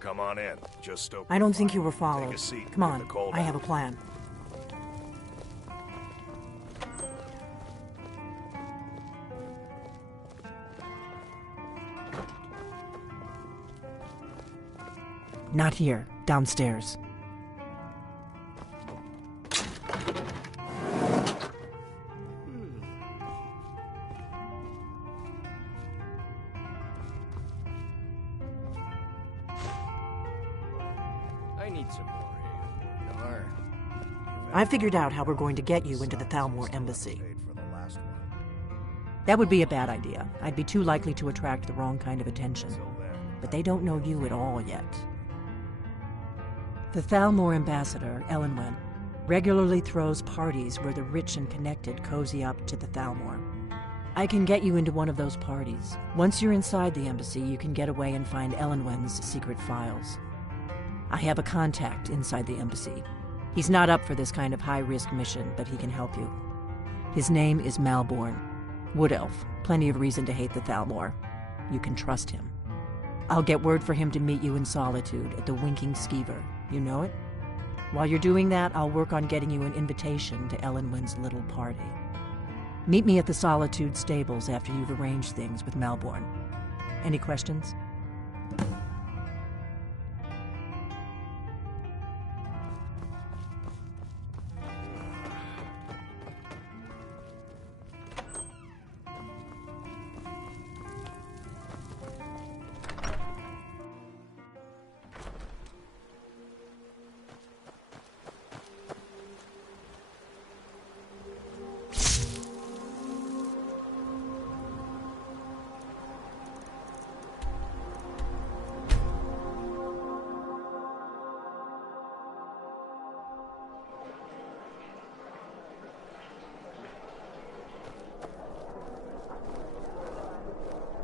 Come on in. Just open. I don't think you were followed. Take a seat. Come on, Get the cold I have a out. plan. Not here. Downstairs. I need some more ale. Darn. I figured out how we're going to get you into the Thalmor embassy. Paid for the last one. That would be a bad idea. I'd be too likely to attract the wrong kind of attention. Till then. But they don't know you at all yet. The Thalmor ambassador, Elenwen, regularly throws parties where the rich and connected cozy up to the Thalmor. I can get you into one of those parties. Once you're inside the embassy, you can get away and find Elenwen's secret files. I have a contact inside the embassy. He's not up for this kind of high-risk mission, but he can help you. His name is Malborn. Wood Elf. Plenty of reason to hate the Thalmor. You can trust him. I'll get word for him to meet you in Solitude at the Winking Skeever. You know it? While you're doing that, I'll work on getting you an invitation to Elenwen's little party. Meet me at the Solitude stables after you've arranged things with Malborn. Any questions?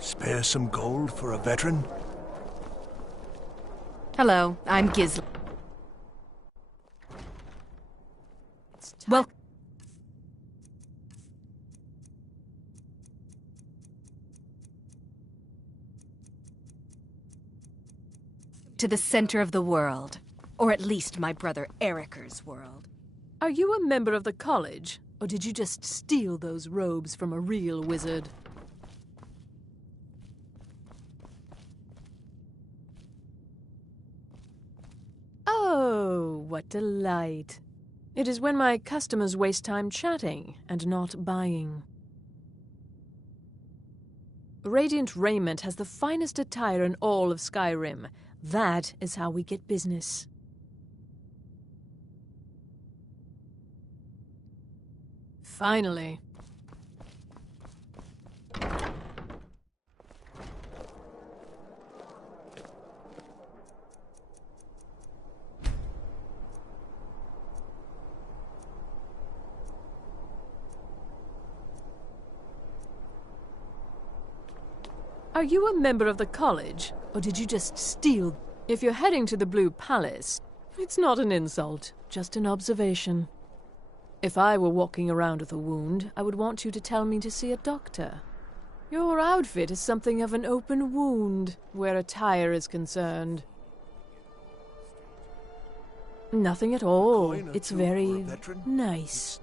Spare some gold for a veteran? Hello, I'm Giz. Well, to the center of the world. Or at least my brother Eriker's world. Are you a member of the college? Or did you just steal those robes from a real wizard? Oh, what delight. It is when my customers waste time chatting and not buying. Radiant Raiment has the finest attire in all of Skyrim. That is how we get business. Finally. Are you a member of the college, or did you just steal? If you're heading to the Blue Palace, it's not an insult, just an observation. If I were walking around with a wound, I would want you to tell me to see a doctor. Your outfit is something of an open wound, where attire is concerned. Nothing at all. It's very nice.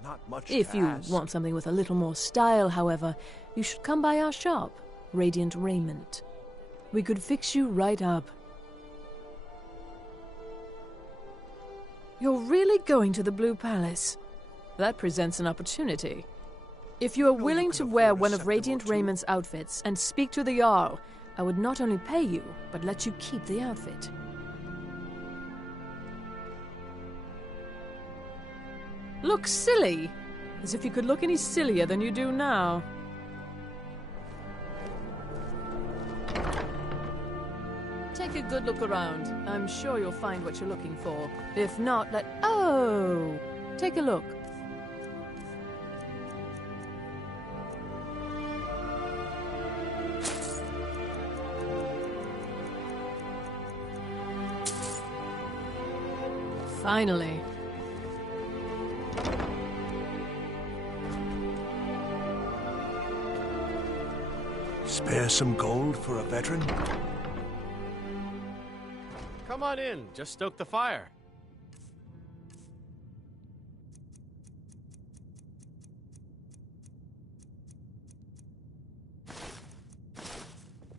If you want something with a little more style, however, you should come by our shop, Radiant Raiment. We could fix you right up. You're really going to the Blue Palace? That presents an opportunity. If you are willing to wear one of Radiant Rament's outfits and speak to the Jarl, I would not only pay you, but let you keep the outfit. Look silly! As if you could look any sillier than you do now. Take a good look around. I'm sure you'll find what you're looking for. If not, Oh! Take a look. Finally. Spare some gold for a veteran? Come on in, just stoke the fire.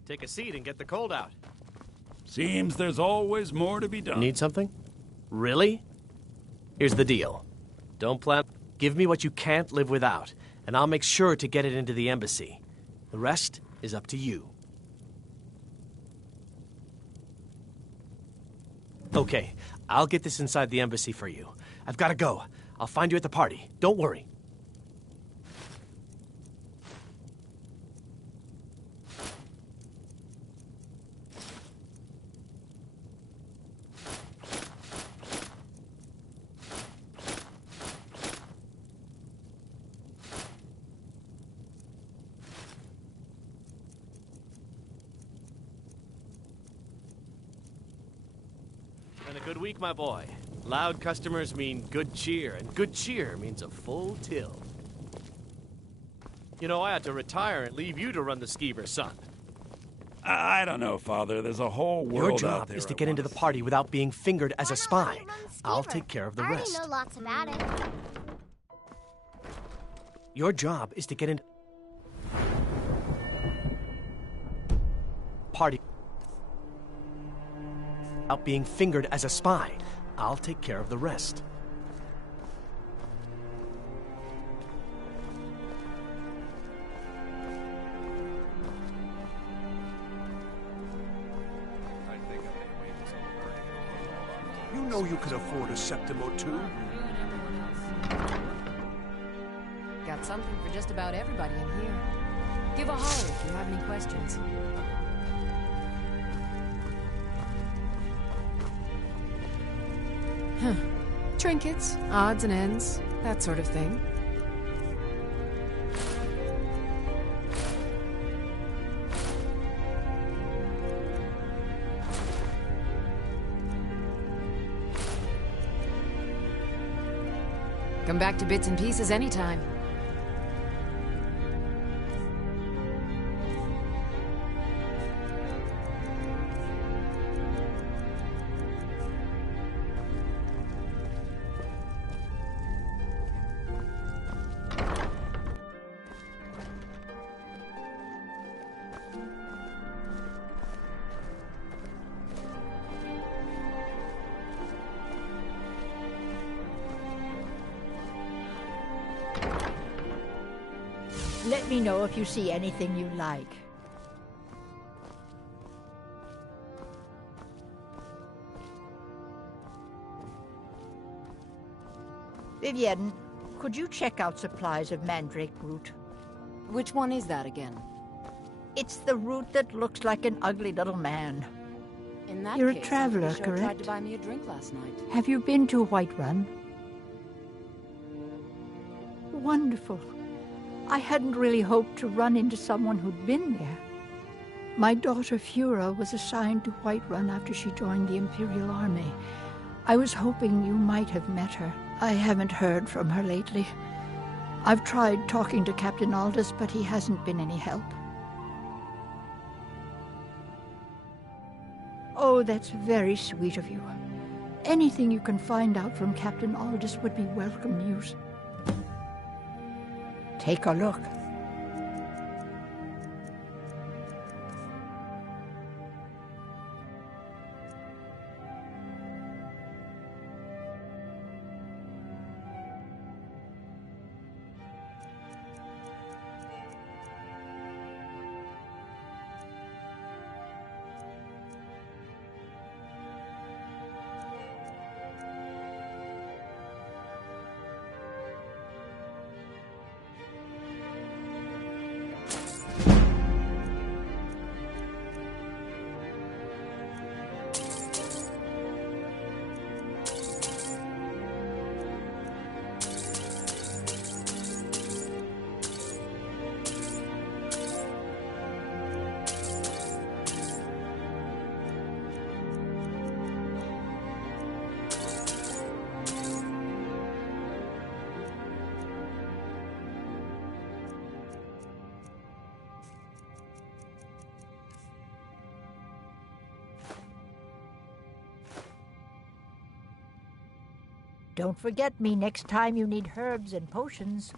Take a seat and get the cold out. Seems there's always more to be done. Need something? Really? Here's the deal. Don't plan... Give me what you can't live without, and I'll make sure to get it into the embassy. The rest is up to you. Okay, I'll get this inside the embassy for you. I've got to go. I'll find you at the party. Don't worry. Been a good week, my boy. Loud customers mean good cheer, and good cheer means a full till. You know, I had to retire and leave you to run the skeever, son. I don't know, Father. There's a whole world Your out job there. is to get into the party without being fingered as a spy. I'll take care of the I already rest. know lots about it. Your job is to get into party without being fingered as a spy. I'll take care of the rest. You know you could afford a septim or two. Got something for just about everybody in here. Give a holler if you have any questions. Huh. Trinkets, odds and ends, that sort of thing. Come back to bits and pieces anytime. Let me know if you see anything you like. Vivienne, Could you check out supplies of mandrake root? Which one is that again? It's the root that looks like an ugly little man. In that You're a case, traveler, I'm pretty sure tried correct? to buy me a drink last night. Have you been to Whiterun? Wonderful. I hadn't really hoped to run into someone who'd been there. My daughter Fura was assigned to Whiterun after she joined the Imperial Army. I was hoping you might have met her. I haven't heard from her lately. I've tried talking to Captain Aldous, but he hasn't been any help. Oh, that's very sweet of you. Anything you can find out from Captain Aldous would be welcome news. Take a look. Don't forget me next time you need herbs and potions.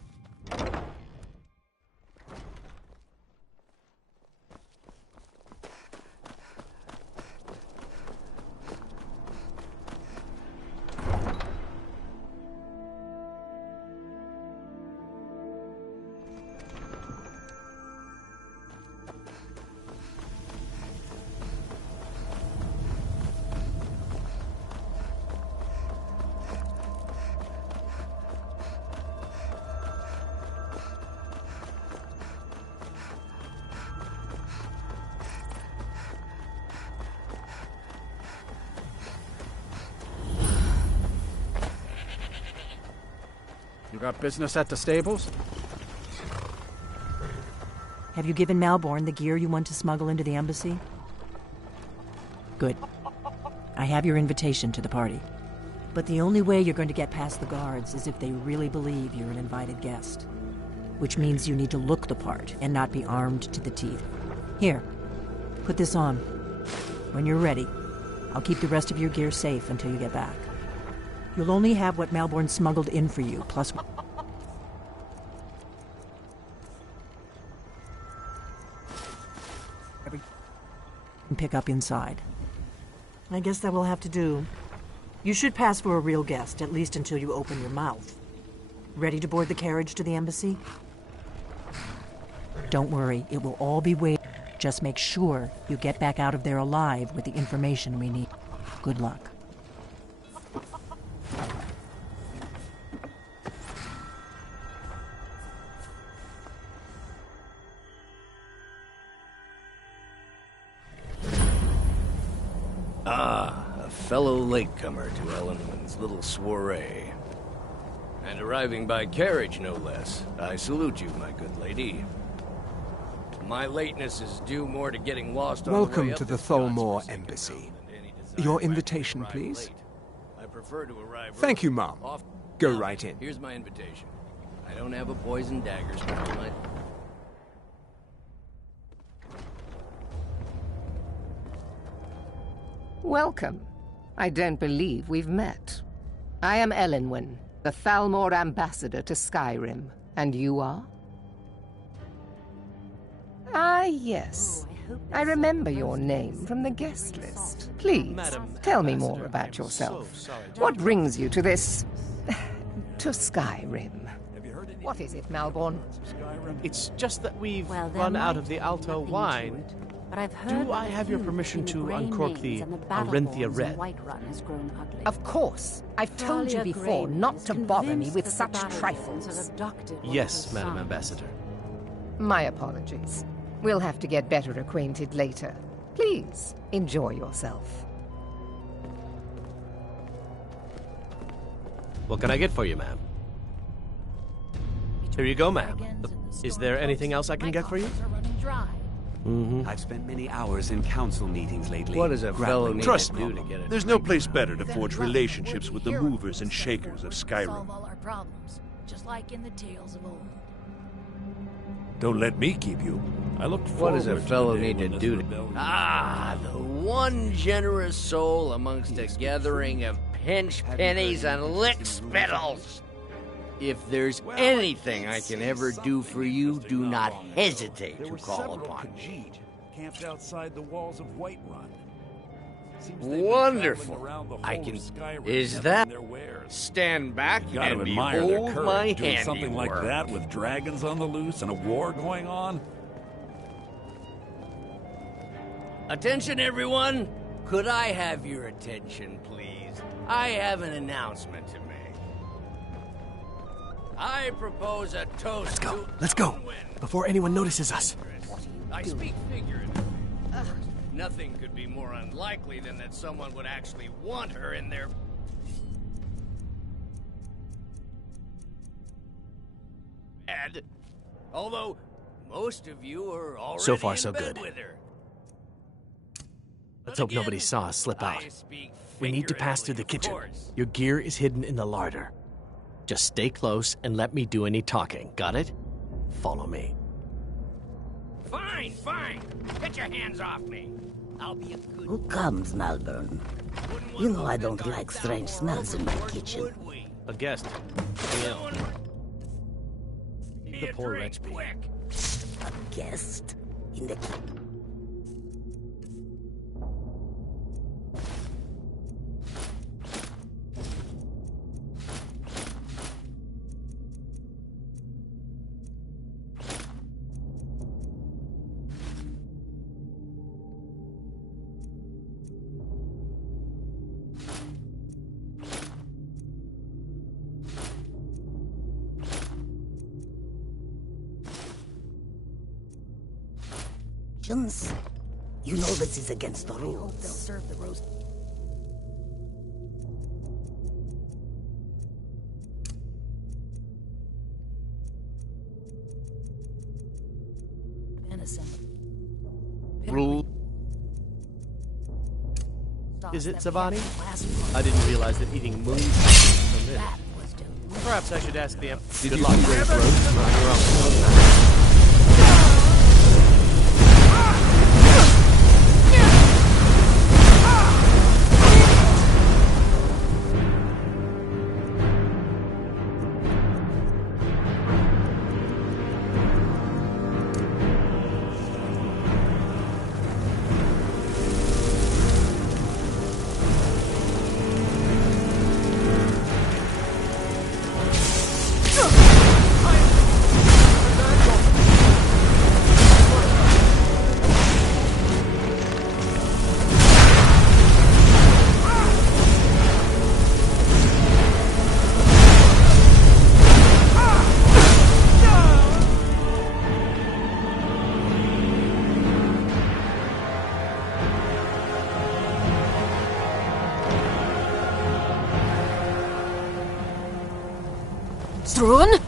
You got business at the stables? Have you given Malborn the gear you want to smuggle into the embassy? Good. I have your invitation to the party. But the only way you're going to get past the guards is if they really believe you're an invited guest. Which means you need to look the part and not be armed to the teeth. Here, put this on. When you're ready, I'll keep the rest of your gear safe until you get back. You'll only have what Malborn smuggled in for you, plus... and pick up inside. I guess that will have to do. You should pass for a real guest, at least until you open your mouth. Ready to board the carriage to the embassy? Don't worry, it will all be waiting. Just make sure you get back out of there alive with the information we need. Good luck. A fellow latecomer to Ellenman's little soiree. And arriving by carriage, no less. I salute you, my good lady. My lateness is due more to getting lost on the way Welcome up to the this Tholmor godforsaken Embassy. mountain than any desire Your by me to invitation, arrive please. late. I prefer to arrive Thank early. you, Mom. Off- Go Now, right in. Here's my invitation. I don't have a poison dagger spell. Welcome. I don't believe we've met. I am Elenwen, the Thalmor ambassador to Skyrim. And you are? Ah, yes. I remember your name from the guest list. Please, tell me more about yourself. What brings you to this... to Skyrim? What is it, Malborn? It's just that we've run out of the Alto wine, but I've heard Do I have your permission to uncork the Arinthia Red? Of course. I've told you before not to bother me with such trifles. Yes, Madam Ambassador. My apologies. We'll have to get better acquainted later. Please, enjoy yourself. What can I get for you, ma'am? Here you go, ma'am. Is there anything else I can get for you? I've spent many hours in council meetings lately. What does a fellow need Trust to me, do to get it? there's no place better to forge relationships with the movers and shakers of Skyrim. All our problems, just like in the tales of old. Don't let me keep you. I look What forward does a to fellow the day need to when this do to... rebellion- The one generous soul amongst a gathering of pinch pennies and lick spittles. If there's anything I can ever do for you, do not hesitate to call upon me. Camped outside the walls of Whiterun. Seems they've been Wonderful. traveling around the I whole can... of Skyrim Is gathering that... their wares. Stand back You gotta and admire their behold courage my doing handiwork. something like that with dragons on the loose and a war going on. Attention, everyone! Could I have your attention, please? I have an announcement to make. I propose a toast to... Let's go. Before anyone notices us. I speak figuratively. Nothing could be more unlikely than that someone would actually want her in their... bed. Although, most of you are already So far, in so bed good. with her. Let's hope nobody saw us slip out. I speak We need to pass through the kitchen. Your gear is hidden in the larder. Just stay close and let me do any talking. Got it? Follow me. Fine, fine. Get your hands off me. I'll be a good... Who comes, Malvern? You know I don't like strange smells in my kitchen. A guest. Leave the poor wretch be. A guest? In the kitchen? You know this is against the rules. They'll serve the roast. Venison. Rule. Is it Savani? I didn't realize that eating moon was permitted. Perhaps I should ask the Emperor. Good luck. Thrun?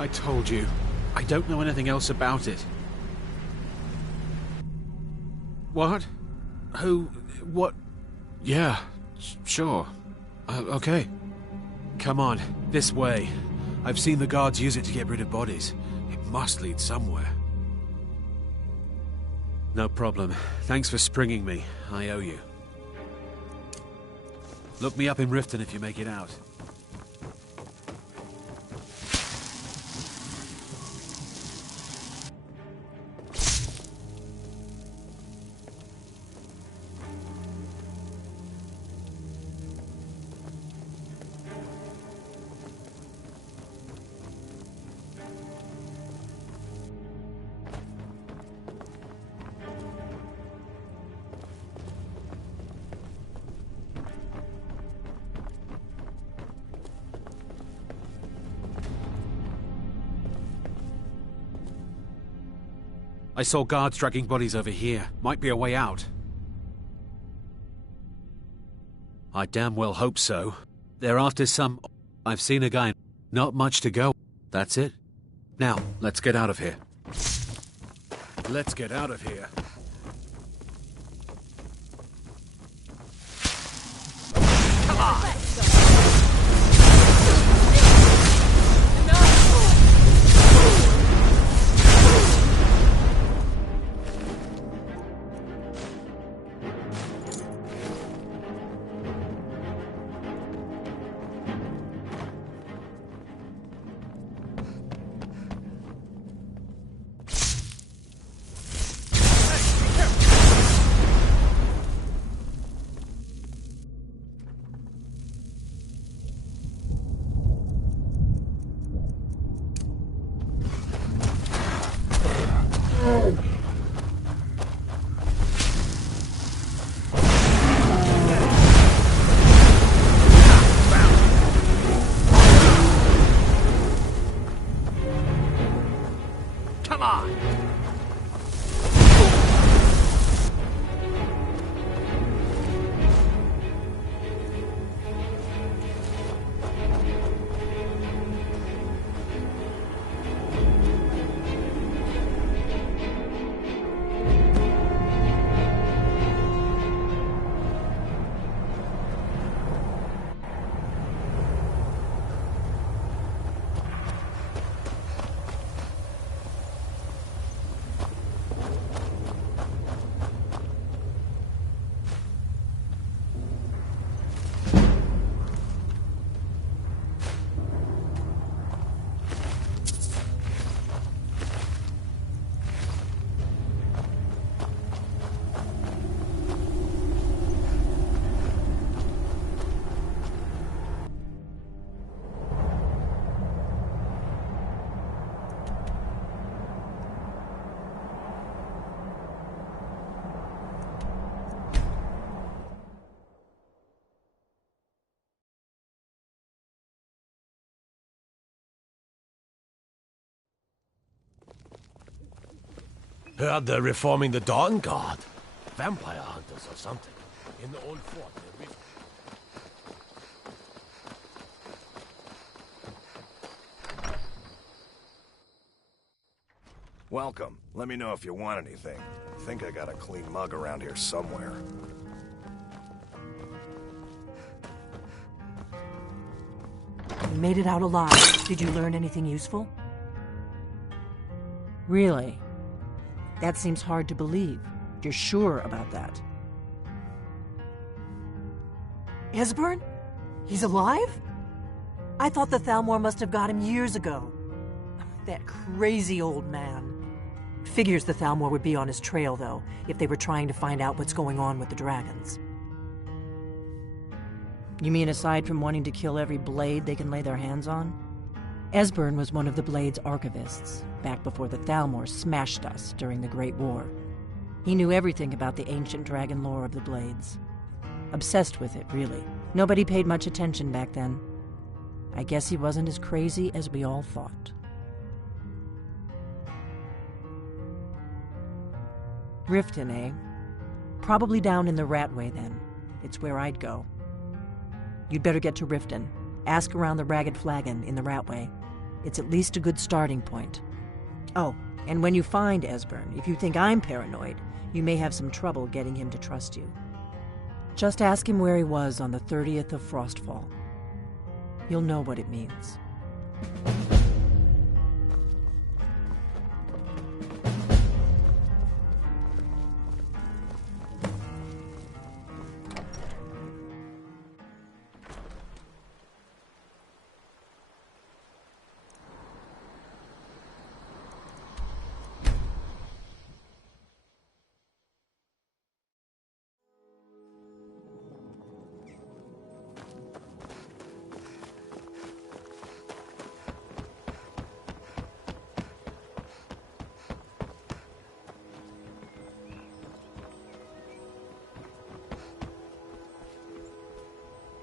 I told you. I don't know anything else about it. What? Who? What? Yeah, sure. Okay. Come on, this way. I've seen the guards use it to get rid of bodies. It must lead somewhere. No problem. Thanks for springing me. I owe you. Look me up in Riften if you make it out. I saw guards dragging bodies over here. Might be a way out. I damn well hope so. They're after some... I've seen a guy. Not much to go. That's it. Now, let's get out of here. Let's get out of here. Come on! Come on! Heard they're reforming the Dawn Guard. Vampire hunters or something. In the old fort. Welcome. Let me know if you want anything. I think I got a clean mug around here somewhere. You made it out alive. Did you learn anything useful? Really? That seems hard to believe. You're sure about that? Esbern? He's alive? I thought the Thalmor must have got him years ago. That crazy old man. Figures the Thalmor would be on his trail, though, if they were trying to find out what's going on with the dragons. You mean aside from wanting to kill every blade they can lay their hands on? Esbern was one of the Blade's archivists, back before the Thalmor smashed us during the Great War. He knew everything about the ancient dragon lore of the Blades. Obsessed with it, really. Nobody paid much attention back then. I guess he wasn't as crazy as we all thought. Riften, eh? Probably down in the Ratway, then. It's where I'd go. You'd better get to Riften. Ask around the Ragged Flagon in the Ratway. It's at least a good starting point. Oh, and when you find Esbern, if you think I'm paranoid, you may have some trouble getting him to trust you. Just ask him where he was on the 30th of Frostfall. You'll know what it means.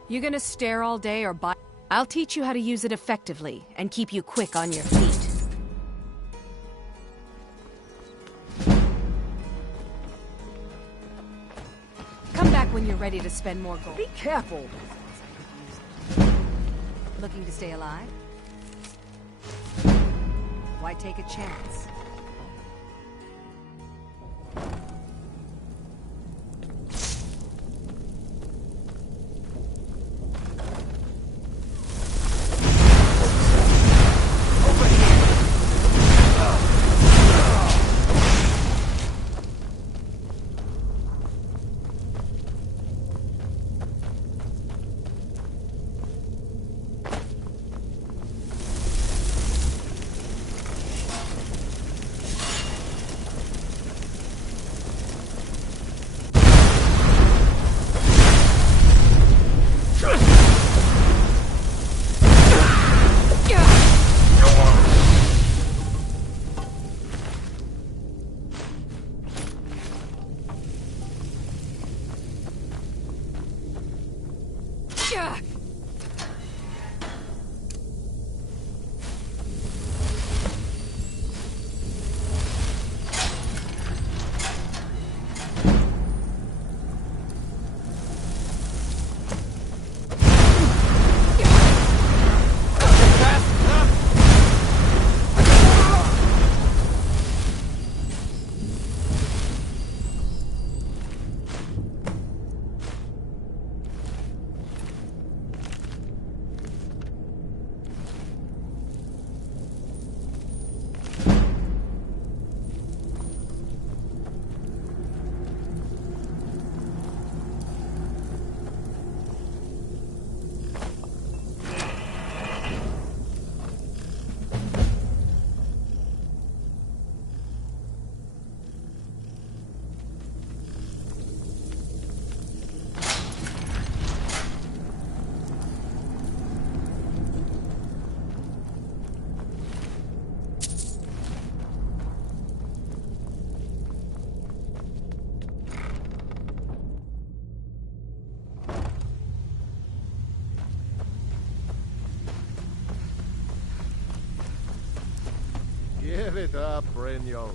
You gonna stare all day or buy? I'll teach you how to use it effectively and keep you quick on your feet. Come back when you're ready to spend more gold. Be careful. Looking to stay alive? Why take a chance? Give it up, Brynjolf.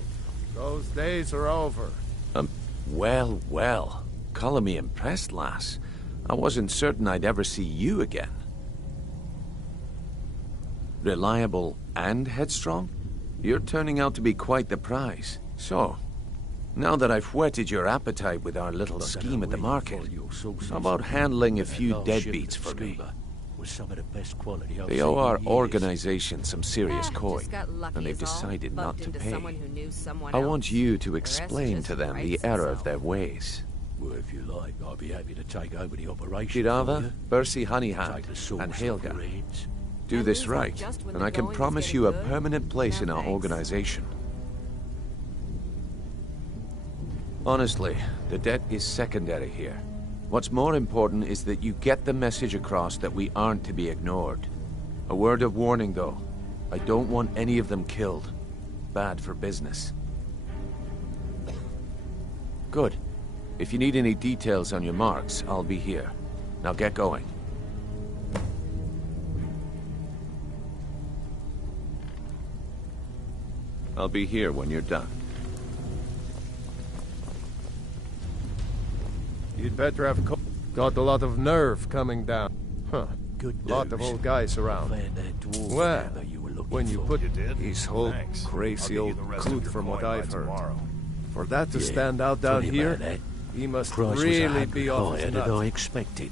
Those days are over. Well. Color me impressed, lass. I wasn't certain I'd ever see you again. Reliable and headstrong? You're turning out to be quite the prize. So, now that I've whetted your appetite with our little scheme at the market, how about handling a few deadbeats for me? They owe our organization some serious coin, and they've decided not to pay. I want you to explain to them the error of their ways. Well, if you like, I'll be happy to take over the operation. Shirava, Bersi Honeyhand, and Helga. Do this right, and I can promise you a permanent place in our organization. Honestly, the debt is secondary here. What's more important is that you get the message across that we aren't to be ignored. A word of warning, though. I don't want any of them killed. Bad for business. Good. If you need any details on your marks, I'll be here. Now get going. I'll be here when you're done. You'd better have got a lot of nerve coming down. Huh. Good lot of news. old guys around. Found that dwarf Well, hammer you were looking when you put his whole crazy old coot from what I've heard. For that to stand out down here, he must really be off his nut. I expected.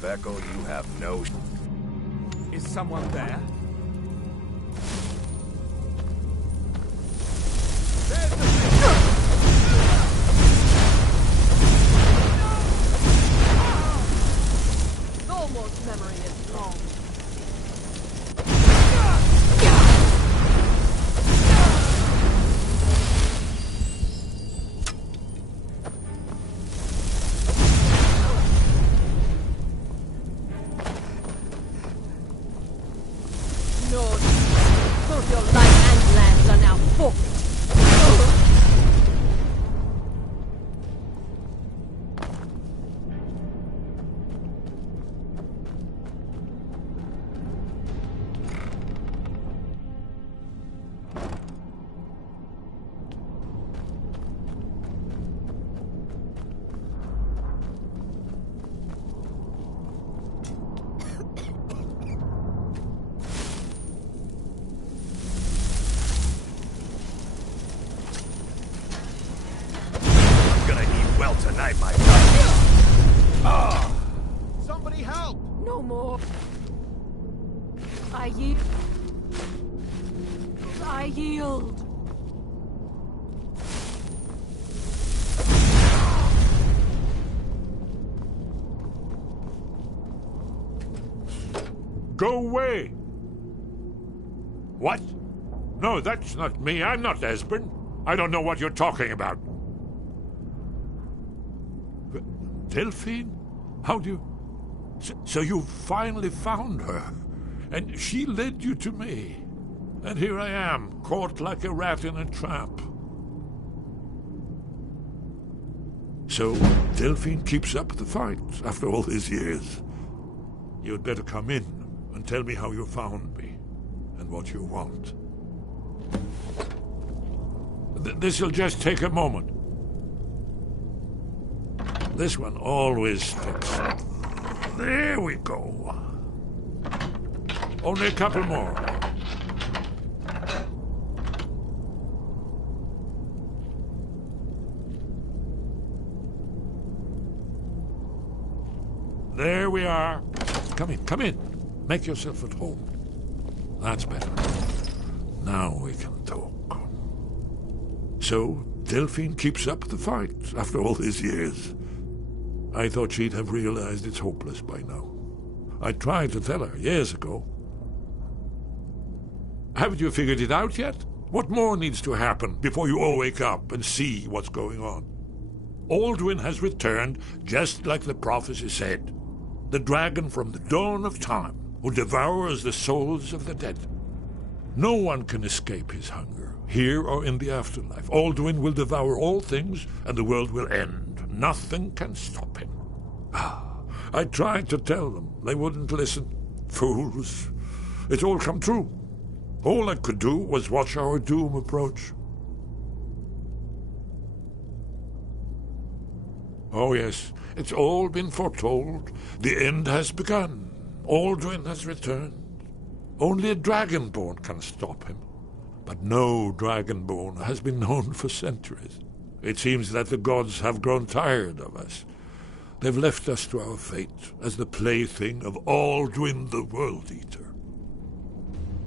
Becco, you have no... Is someone there? Almost memory is long. Lord, both your life and lands are now forfeit. Tonight, my son. Somebody help! No more. I yield. I yield. Go away! What? No, that's not me. I'm not Esbern. I don't know what you're talking about. Delphine? How do you... So you finally found her, and she led you to me. And here I am, caught like a rat in a trap. So Delphine keeps up the fight after all these years. You'd better come in and tell me how you found me, and what you want. This'll just take a moment. This one always sticks. There we go. Only a couple more. There we are. Come in, come in. Make yourself at home. That's better. Now we can talk. So, Delphine keeps up the fight after all these years. I thought she'd have realized it's hopeless by now. I tried to tell her years ago. Haven't you figured it out yet? What more needs to happen before you all wake up and see what's going on? Alduin has returned just like the prophecy said. The dragon from the dawn of time who devours the souls of the dead. No one can escape his hunger, here or in the afterlife. Alduin will devour all things, and the world will end. Nothing can stop him. I tried to tell them. They wouldn't listen. Fools. It's all come true. All I could do was watch our doom approach. Oh yes, it's all been foretold. The end has begun. Alduin has returned. Only a dragonborn can stop him. But no dragonborn has been known for centuries. It seems that the gods have grown tired of us. They've left us to our fate as the plaything of Alduin the World Eater.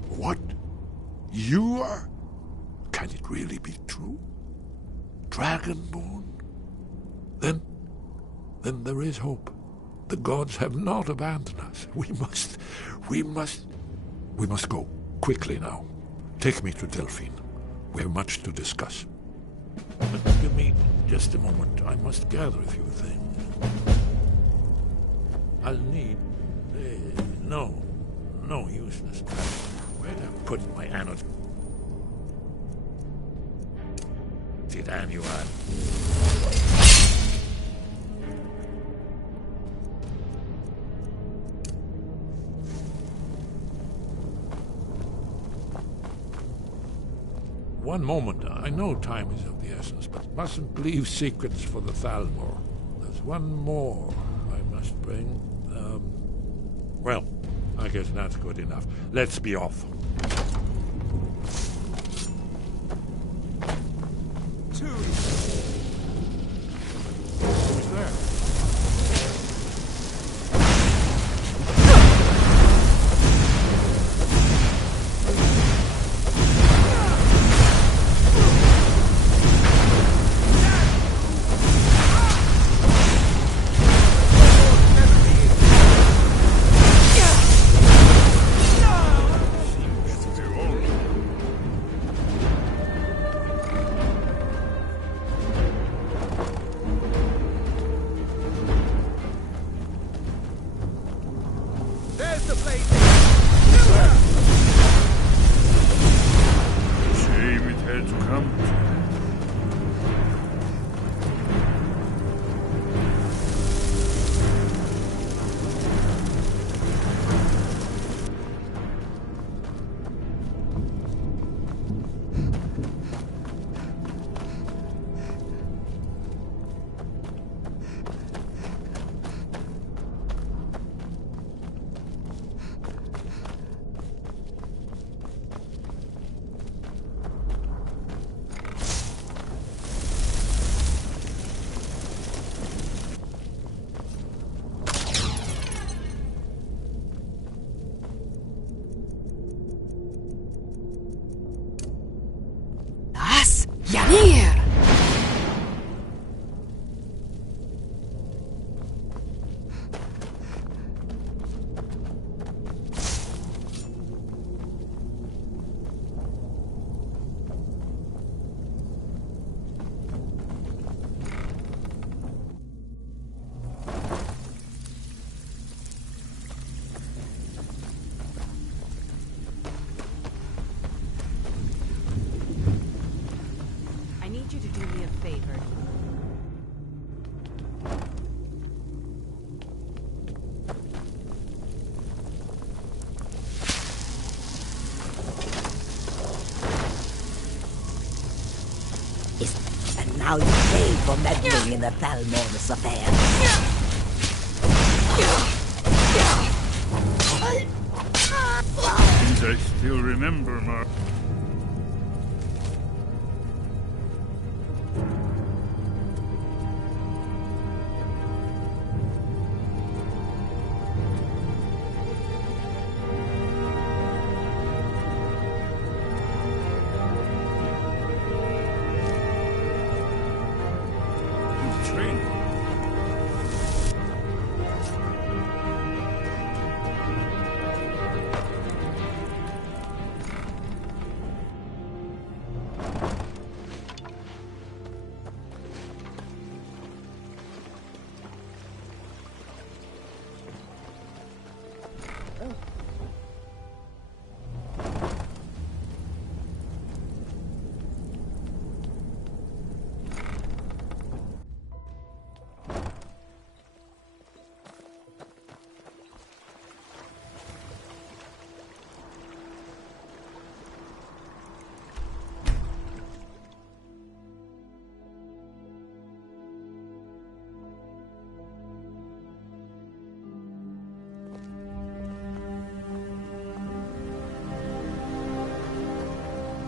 What? You are? Can it really be true? Dragonborn? Then there is hope. The gods have not abandoned us. We must go quickly now. Take me to Delphine. We have much to discuss. But give me just a moment. I must gather a few things. I'll need... no useless crap. Where'd I put my anode? Did anyone? One moment. I know time is of the essence, but mustn't leave secrets for the Thalmor. There's one more I must bring. Well, I I guess that's good enough. Let's be off. Who's there? I need you to do me a favor. And now you pay for meddling in the Thalmor's affair. And I still remember, Mark.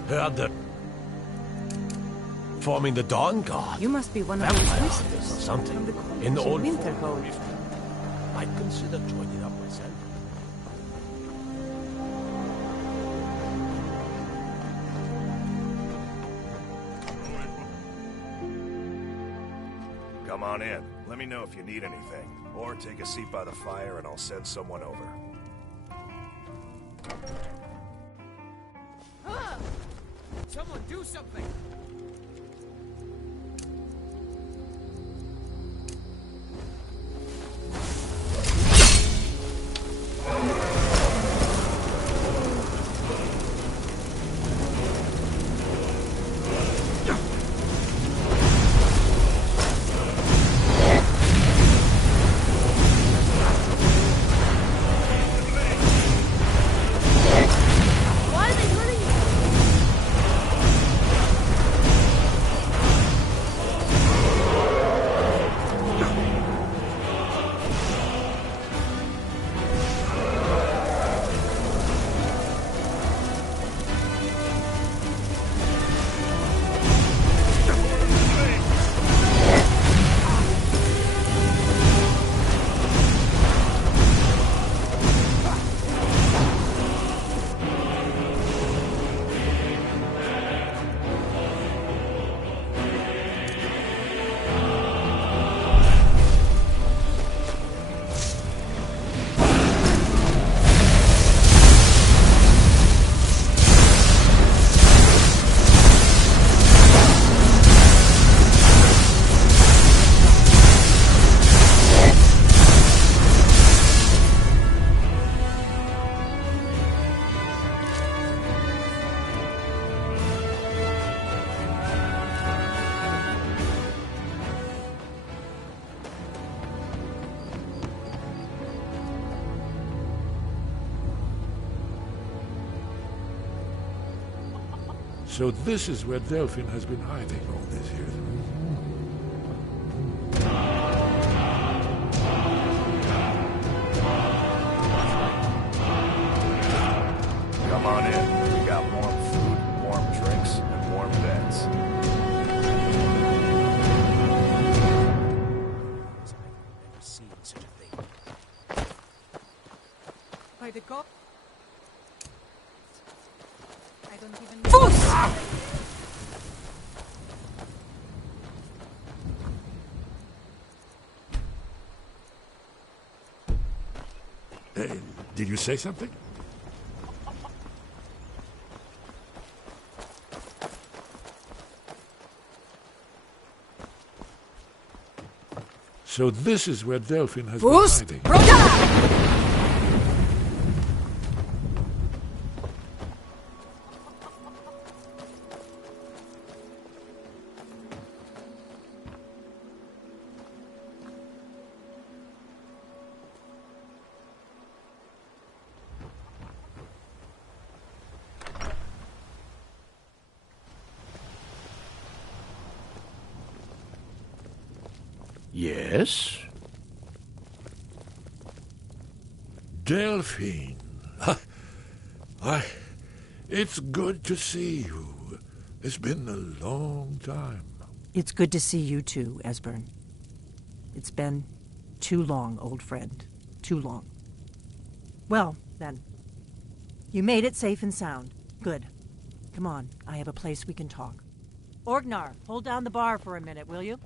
Heard that. Forming the Dawn Guard. You must be one of Vampire those hunters wizards or something. from the college In the old Winterhold. I'd consider joining up myself. Come on in. Let me know if you need anything. Or take a seat by the fire and I'll send someone over. Someone do something! Why are they hurting you? So this is where Delphine has been hiding all these years. Come on in. We got warm food, warm drinks, and warm beds. By the god. I don't even know. Did you say something? So this is where Delphine has been hiding. Yes? Delphine. It's good to see you. It's been a long time. It's good to see you too, Esbern. It's been too long, old friend. Too long. Well, then. You made it safe and sound. Good. Come on, I have a place we can talk. Orgnar, hold down the bar for a minute, will you?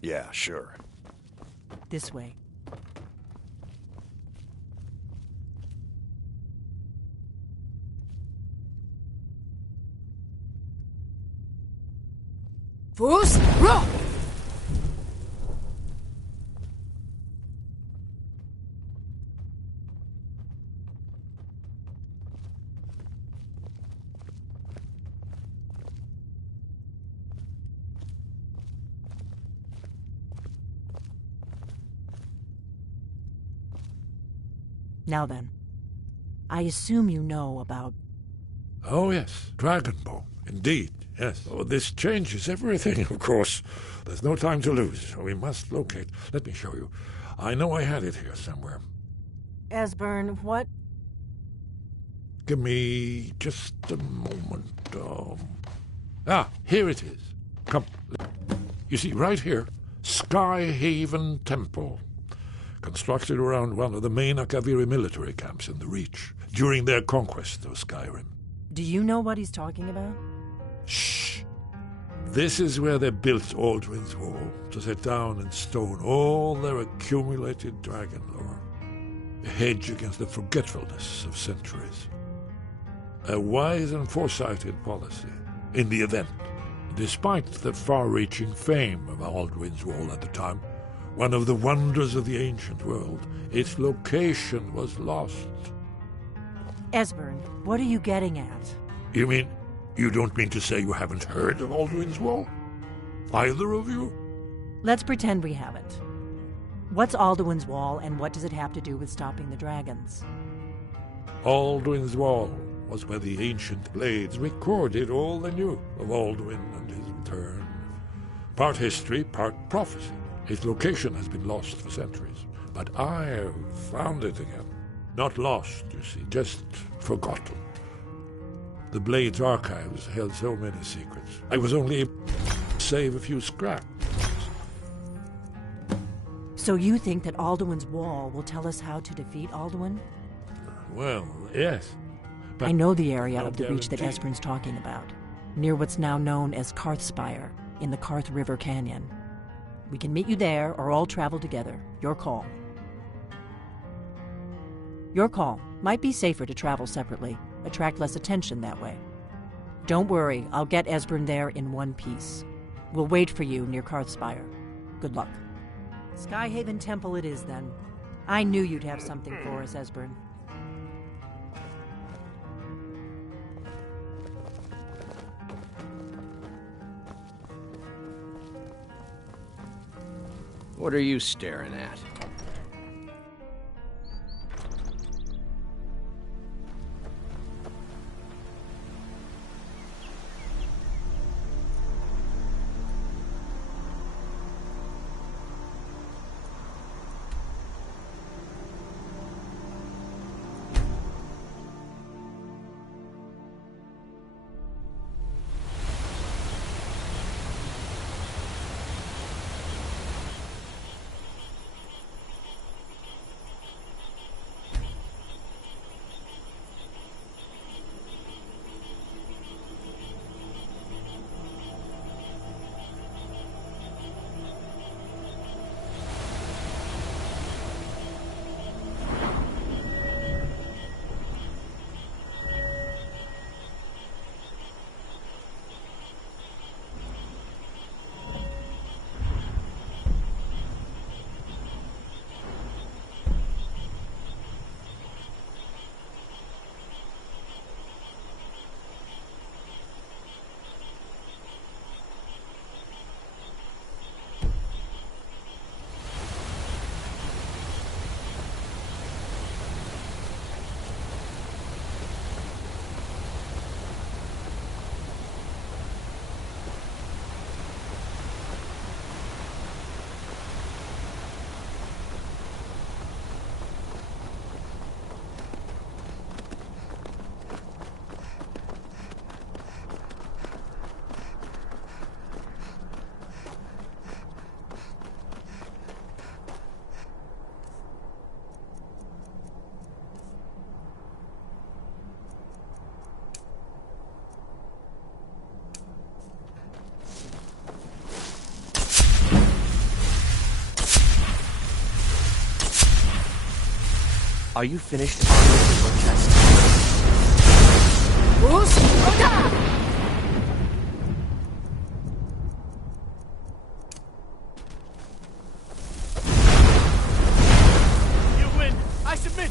Yeah, sure. This way. Fus, rock! Now then, I assume you know about... Oh, yes, Dragonbone. Indeed, yes. Oh, this changes everything, of course. There's no time to lose. We must locate. Let me show you. I know I had it here somewhere. Esbern, what? Give me just a moment. Here it is. Come. You see, right here, Skyhaven Temple. Constructed around one of the main Akaviri military camps in the Reach during their conquest of Skyrim. Do you know what he's talking about? Shh! This is where they built Aldrin's Wall, to set down in stone all their accumulated dragon lore. A hedge against the forgetfulness of centuries. A wise and foresighted policy, in the event. Despite the far-reaching fame of Aldrin's Wall at the time, one of the wonders of the ancient world, its location was lost. Esbern, what are you getting at? You mean, you don't mean to say you haven't heard of Aldrin's Wall? Either of you? Let's pretend we haven't. What's Alduin's Wall, and what does it have to do with stopping the dragons? Aldrin's Wall was where the ancient blades recorded all they knew of Alduin and his return. Part history, part prophecy. Its location has been lost for centuries, but I have found it again. Not lost, you see, just forgotten. The Blade's archives held so many secrets. I was only able to save a few scraps. So you think that Alduin's Wall will tell us how to defeat Alduin? Well, yes. But I know the area no of the Reach that guarantee. Esbern's talking about, near what's now known as Karthspire, in the Karth River Canyon. We can meet you there, or all travel together. Your call. Your call. Might be safer to travel separately. Attract less attention that way. Don't worry, I'll get Esbern there in one piece. We'll wait for you near Karthspire. Good luck. Skyhaven Temple it is, then. I knew you'd have something for us, Esbern. What are you staring at? Are you finished armoring your chest? You win! I submit!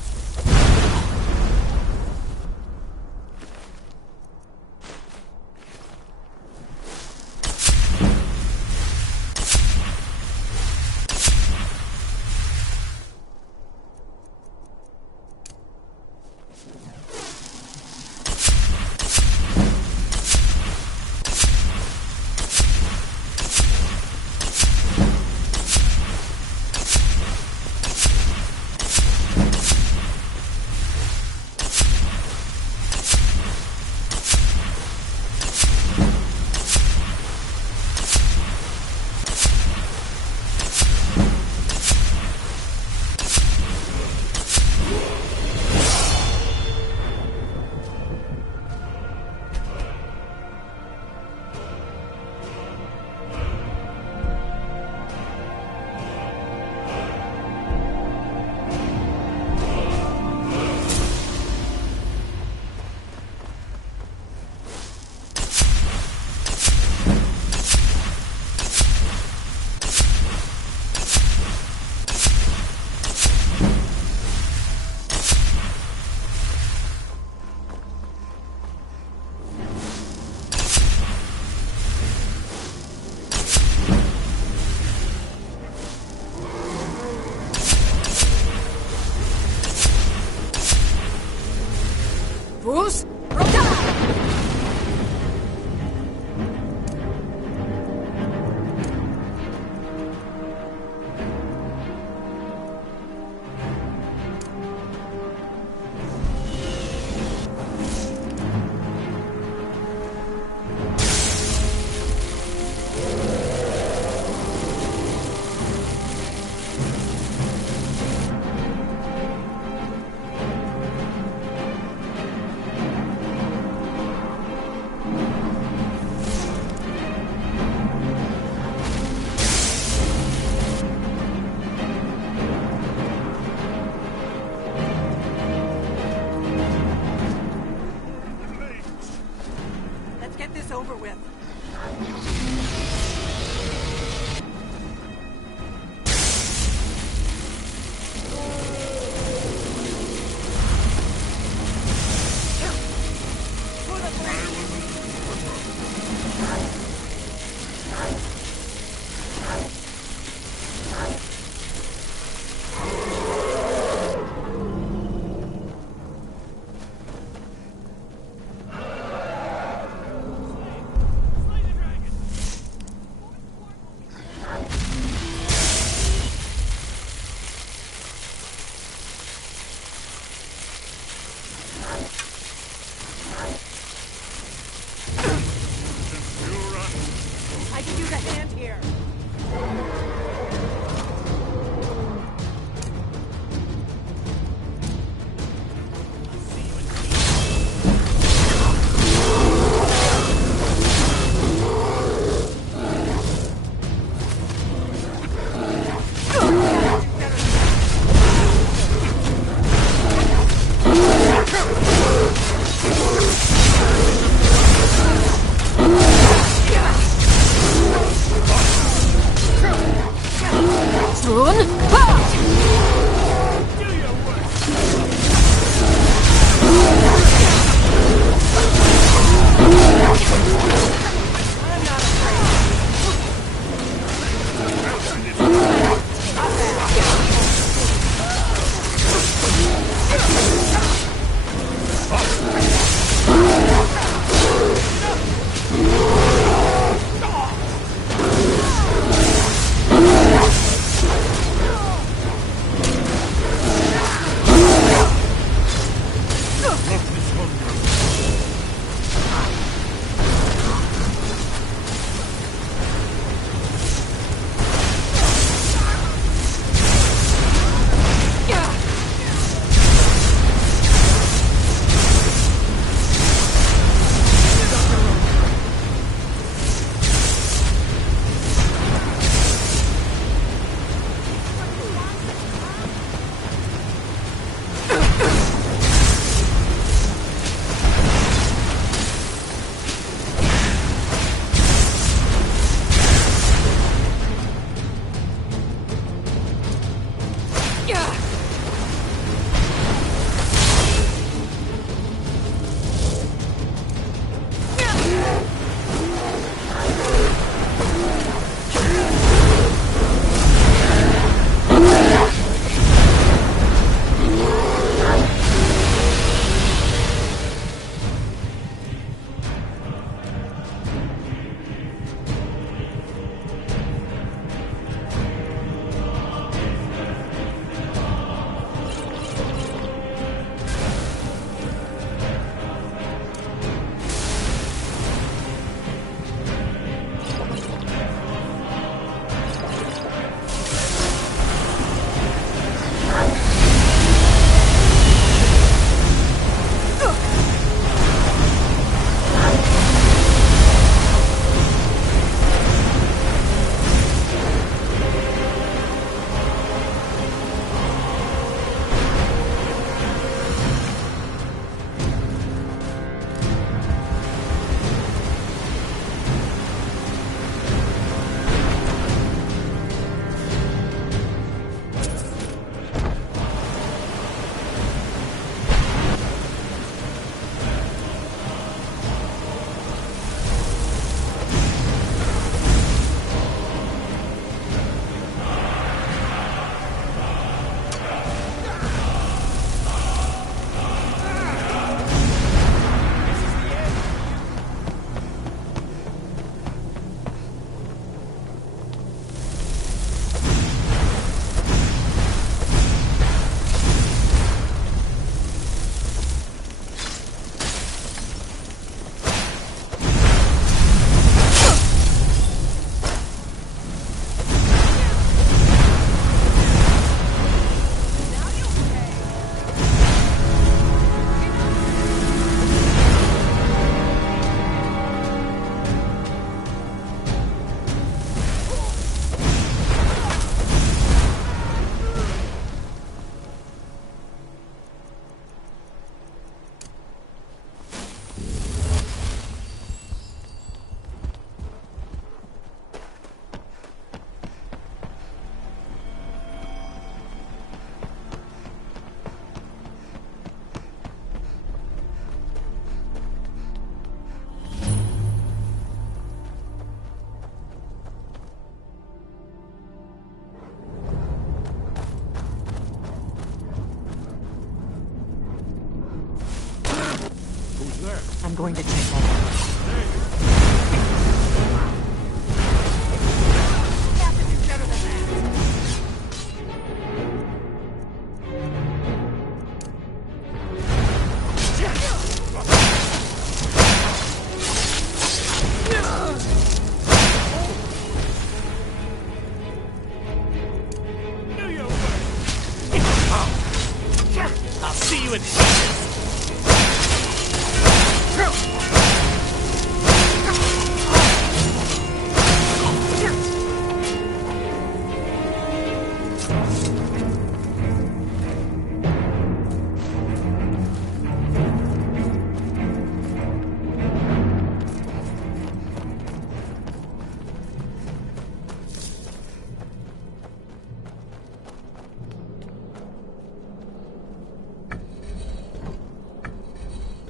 Bruce? Let's get this over with. I'm going to check that out. I'll see you in pieces.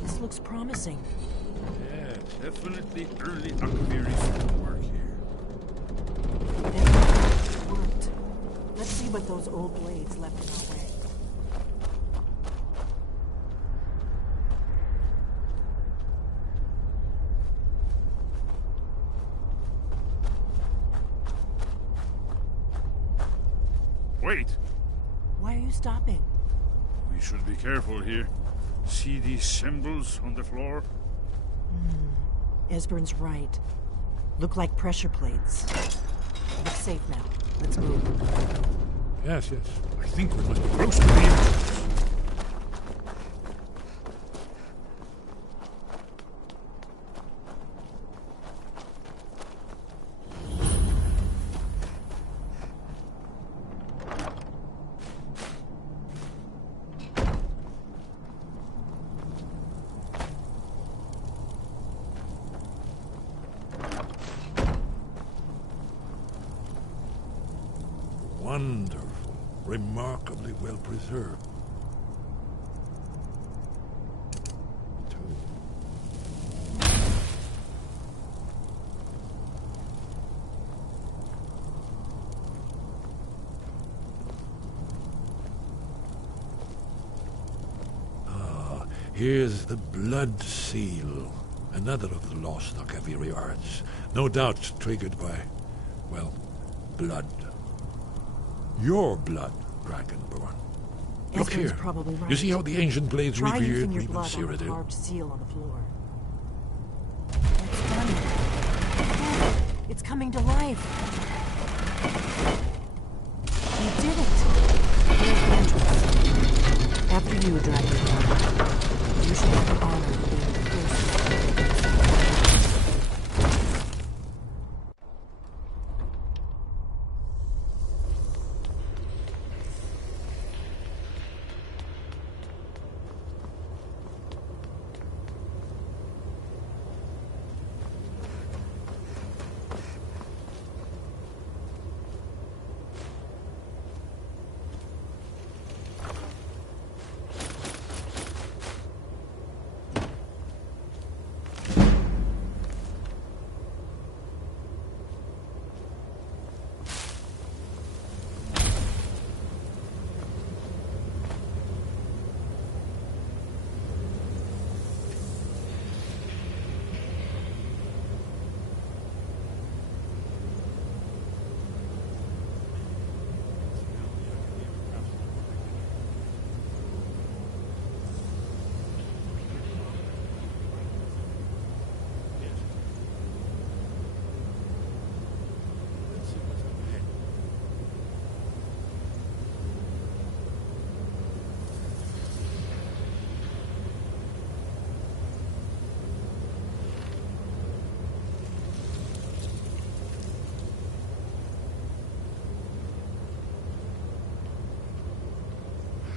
This looks promising. Yeah, definitely early Aquarius work here. It worked. Let's see what those old blades left in our way. Wait! Why are you stopping? We should be careful here. See these symbols on the floor? Esbern's right. Look like pressure plates. Looks safe now. Let's move. Yes, yes. I think we must be close to the entrance. Wonderful. Remarkably well preserved. Here's the blood seal. Another of the lost Akaviri arts. No doubt triggered by, well, blood. Your blood, Dragonborn. Look Esbern's here. probably right. You see how the ancient blades Try revered using your Reuben blood on the Cyrodiil? carved seal on the floor. It's done it. Look, it's coming to life. You did it. Here's the entrance. After you, Dragonborn. You should have the honor of being the first.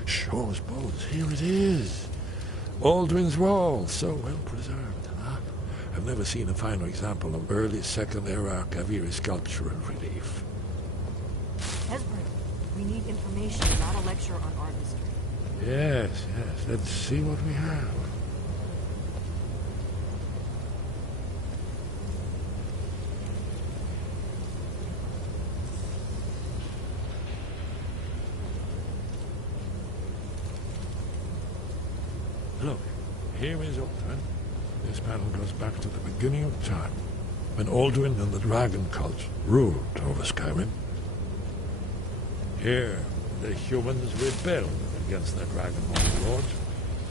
Shows both. Here it is. Aldrin's Wall, so well preserved. Huh? I've never seen a finer example of early Second Era Kaviri sculptural relief. Esbern, we need information, not a lecture on art history. Yes, yes. Let's see what we have. Look, here is Aldrin. This panel goes back to the beginning of time, when Alduin and the dragon cult ruled over Skyrim. Here, the humans rebelled against their dragon lord,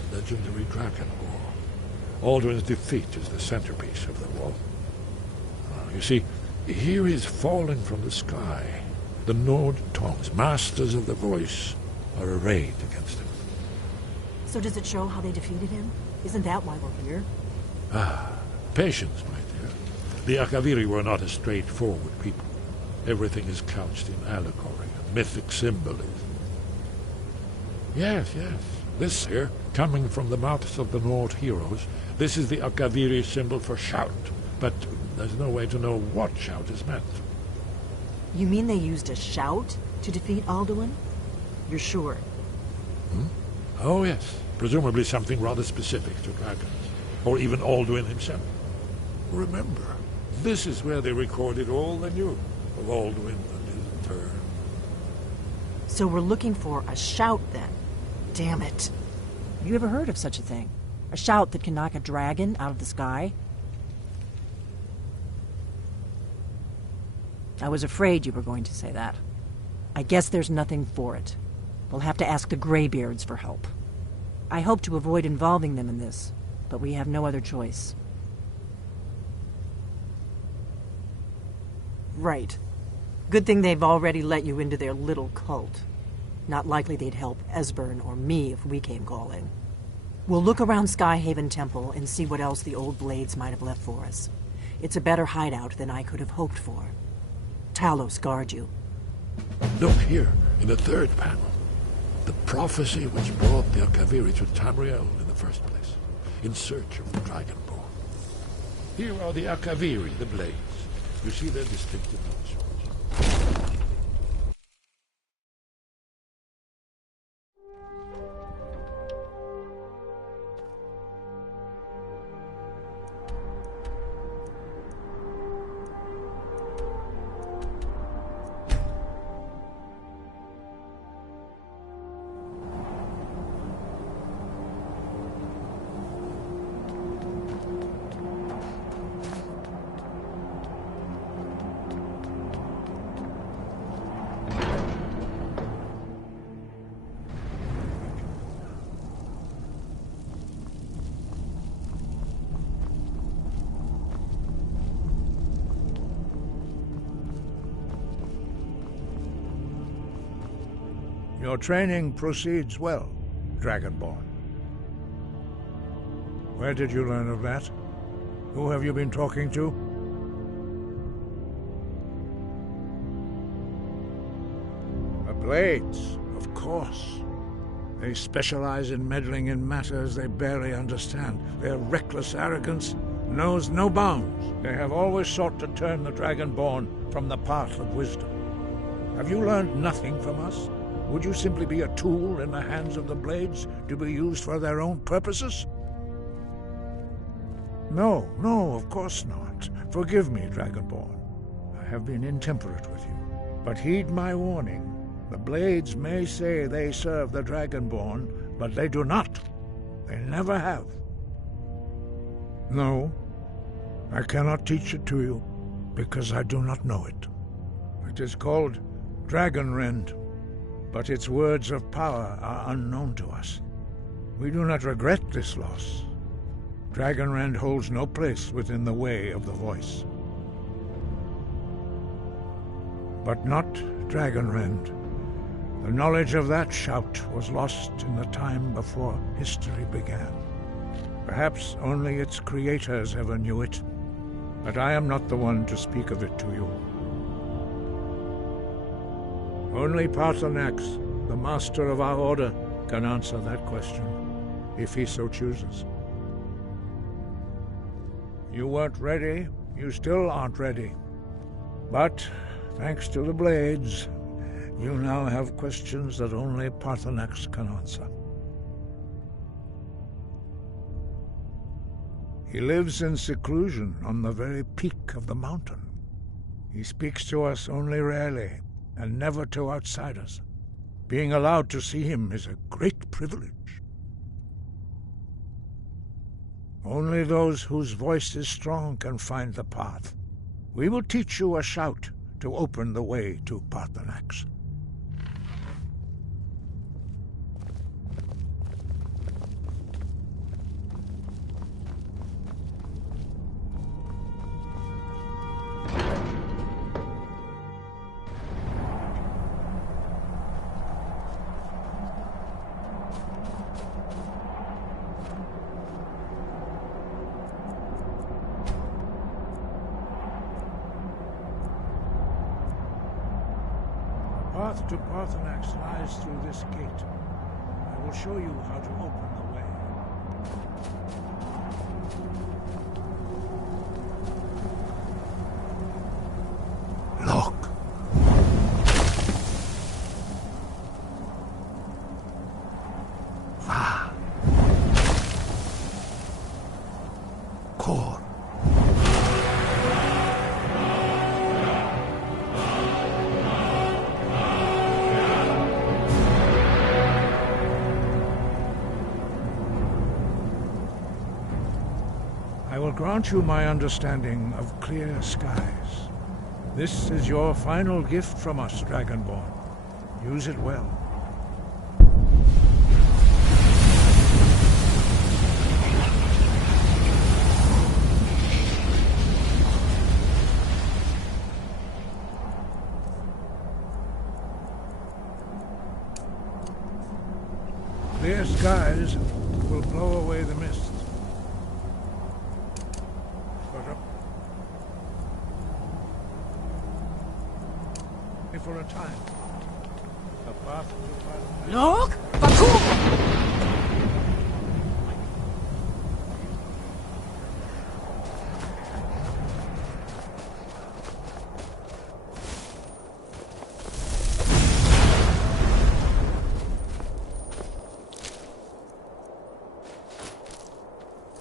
the legendary Dragon War. Alduin's defeat is the centerpiece of the war. You see, here is falling from the sky. The Nord tongues, masters of the voice, are arrayed against him. So does it show how they defeated him? Isn't that why we're here? Ah, patience, my dear. The Akaviri were not a straightforward people. Everything is couched in allegory and mythic symbolism. Yes. This here, coming from the mouths of the Nord heroes, this is the Akaviri symbol for shout. But there's no way to know what shout is meant. You mean they used a shout to defeat Alduin? You're sure? Oh, yes. Presumably something rather specific to dragons. Or even Alduin himself. Remember, this is where they recorded all they knew of Alduin and his turn. So we're looking for a shout, then. Damn it. Have you ever heard of such a thing? A shout that can knock a dragon out of the sky? I was afraid you were going to say that. I guess there's nothing for it. We'll have to ask the Greybeards for help. I hope to avoid involving them in this, but we have no other choice. Right. Good thing they've already let you into their little cult. Not likely they'd help Esbern or me if we came calling. We'll look around Skyhaven Temple and see what else the old blades might have left for us. It's a better hideout than I could have hoped for. Talos guard you. Look here, in the third panel. The prophecy which brought the Akaviri to Tamriel in the first place, in search of the Dragonborn. Here are the Akaviri, the blades. You see their distinctive notes. Your training proceeds well, Dragonborn. Where did you learn of that? Who have you been talking to? The Blades, of course. They specialize in meddling in matters they barely understand. Their reckless arrogance knows no bounds. They have always sought to turn the Dragonborn from the path of wisdom. Have you learned nothing from us? Would you simply be a tool in the hands of the Blades to be used for their own purposes? No, of course not. Forgive me, Dragonborn. I have been intemperate with you. But heed my warning. The Blades may say they serve the Dragonborn, but they do not. They never have. No, I cannot teach it to you, because I do not know it. It is called Dragonrend, but its words of power are unknown to us. We do not regret this loss. Dragonrend holds no place within the way of the voice. But not Dragonrend. The knowledge of that shout was lost in the time before history began. Perhaps only its creators ever knew it, but I am not the one to speak of it to you. Only Paarthurnax, the master of our order, can answer that question, if he so chooses. You weren't ready, you still aren't ready. But, thanks to the Blades, you now have questions that only Paarthurnax can answer. He lives in seclusion on the very peak of the mountain. He speaks to us only rarely, and never to outsiders. Being allowed to see him is a great privilege. Only those whose voice is strong can find the path. We will teach you a shout to open the way to Paarthurnax. The path to Paarthurnax lies through this gate. I will show you how to open the way. Look. Va. Kor. I will grant you my understanding of clear skies. This is your final gift from us, Dragonborn. Use it well. Clear skies will blow away the mist. For a time. The path to Look! Baku!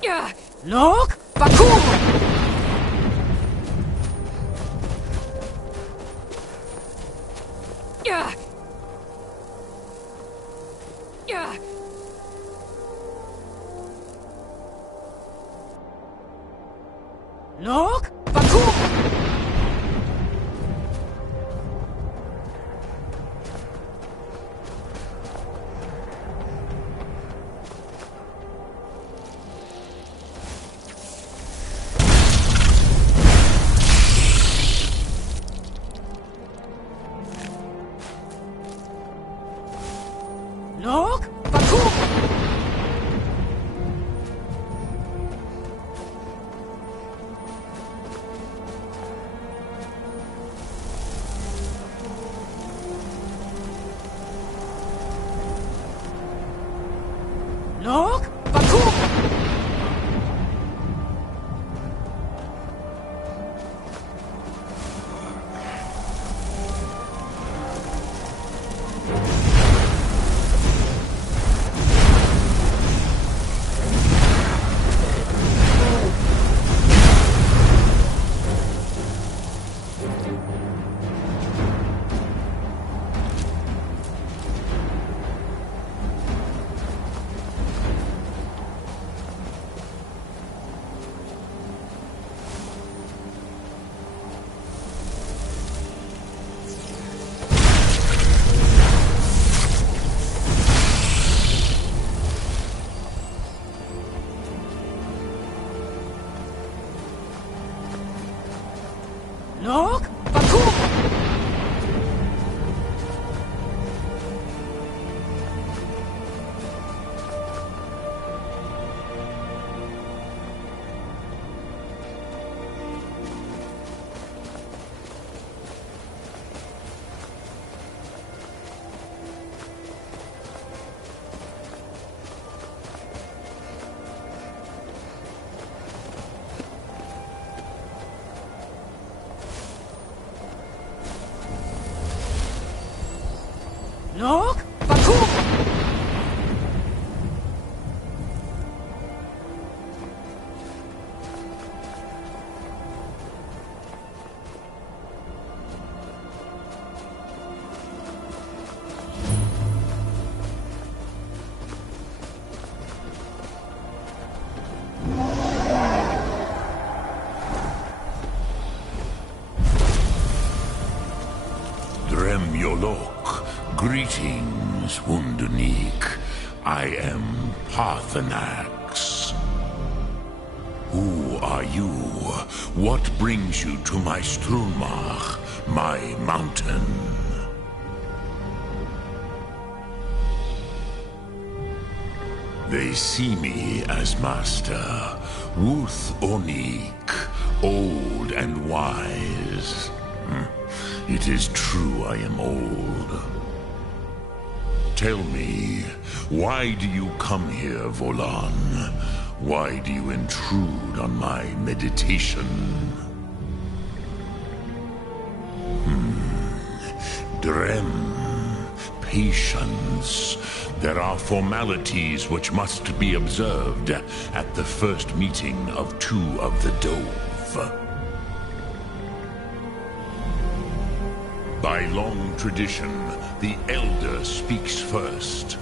Yeah! Look! Baku! Yeah! Yeah! Look! Baku! Look! Baku! Look! Baku! Look! Baku! Greetings, Wunderneek. I am Parthenax. Who are you? What brings you to my Strunmach, my mountain? They see me as master, Wuth Onik, old and wise. It is true I am old. Tell me, why do you come here, Volan? Why do you intrude on my meditation? Drem, patience. There are formalities which must be observed at the first meeting of two of the Dove. By long tradition, the Elder speaks first.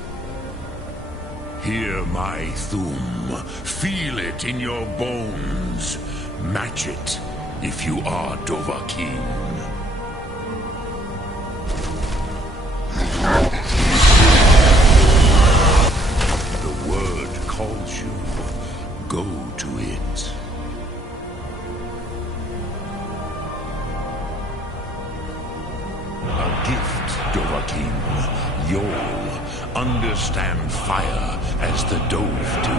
Hear my Thum. Feel it in your bones. Match it if you are Dovahkiin. The word calls you. Go to it. A gift, Dovahkiin. You'll understand fire as the Dove do.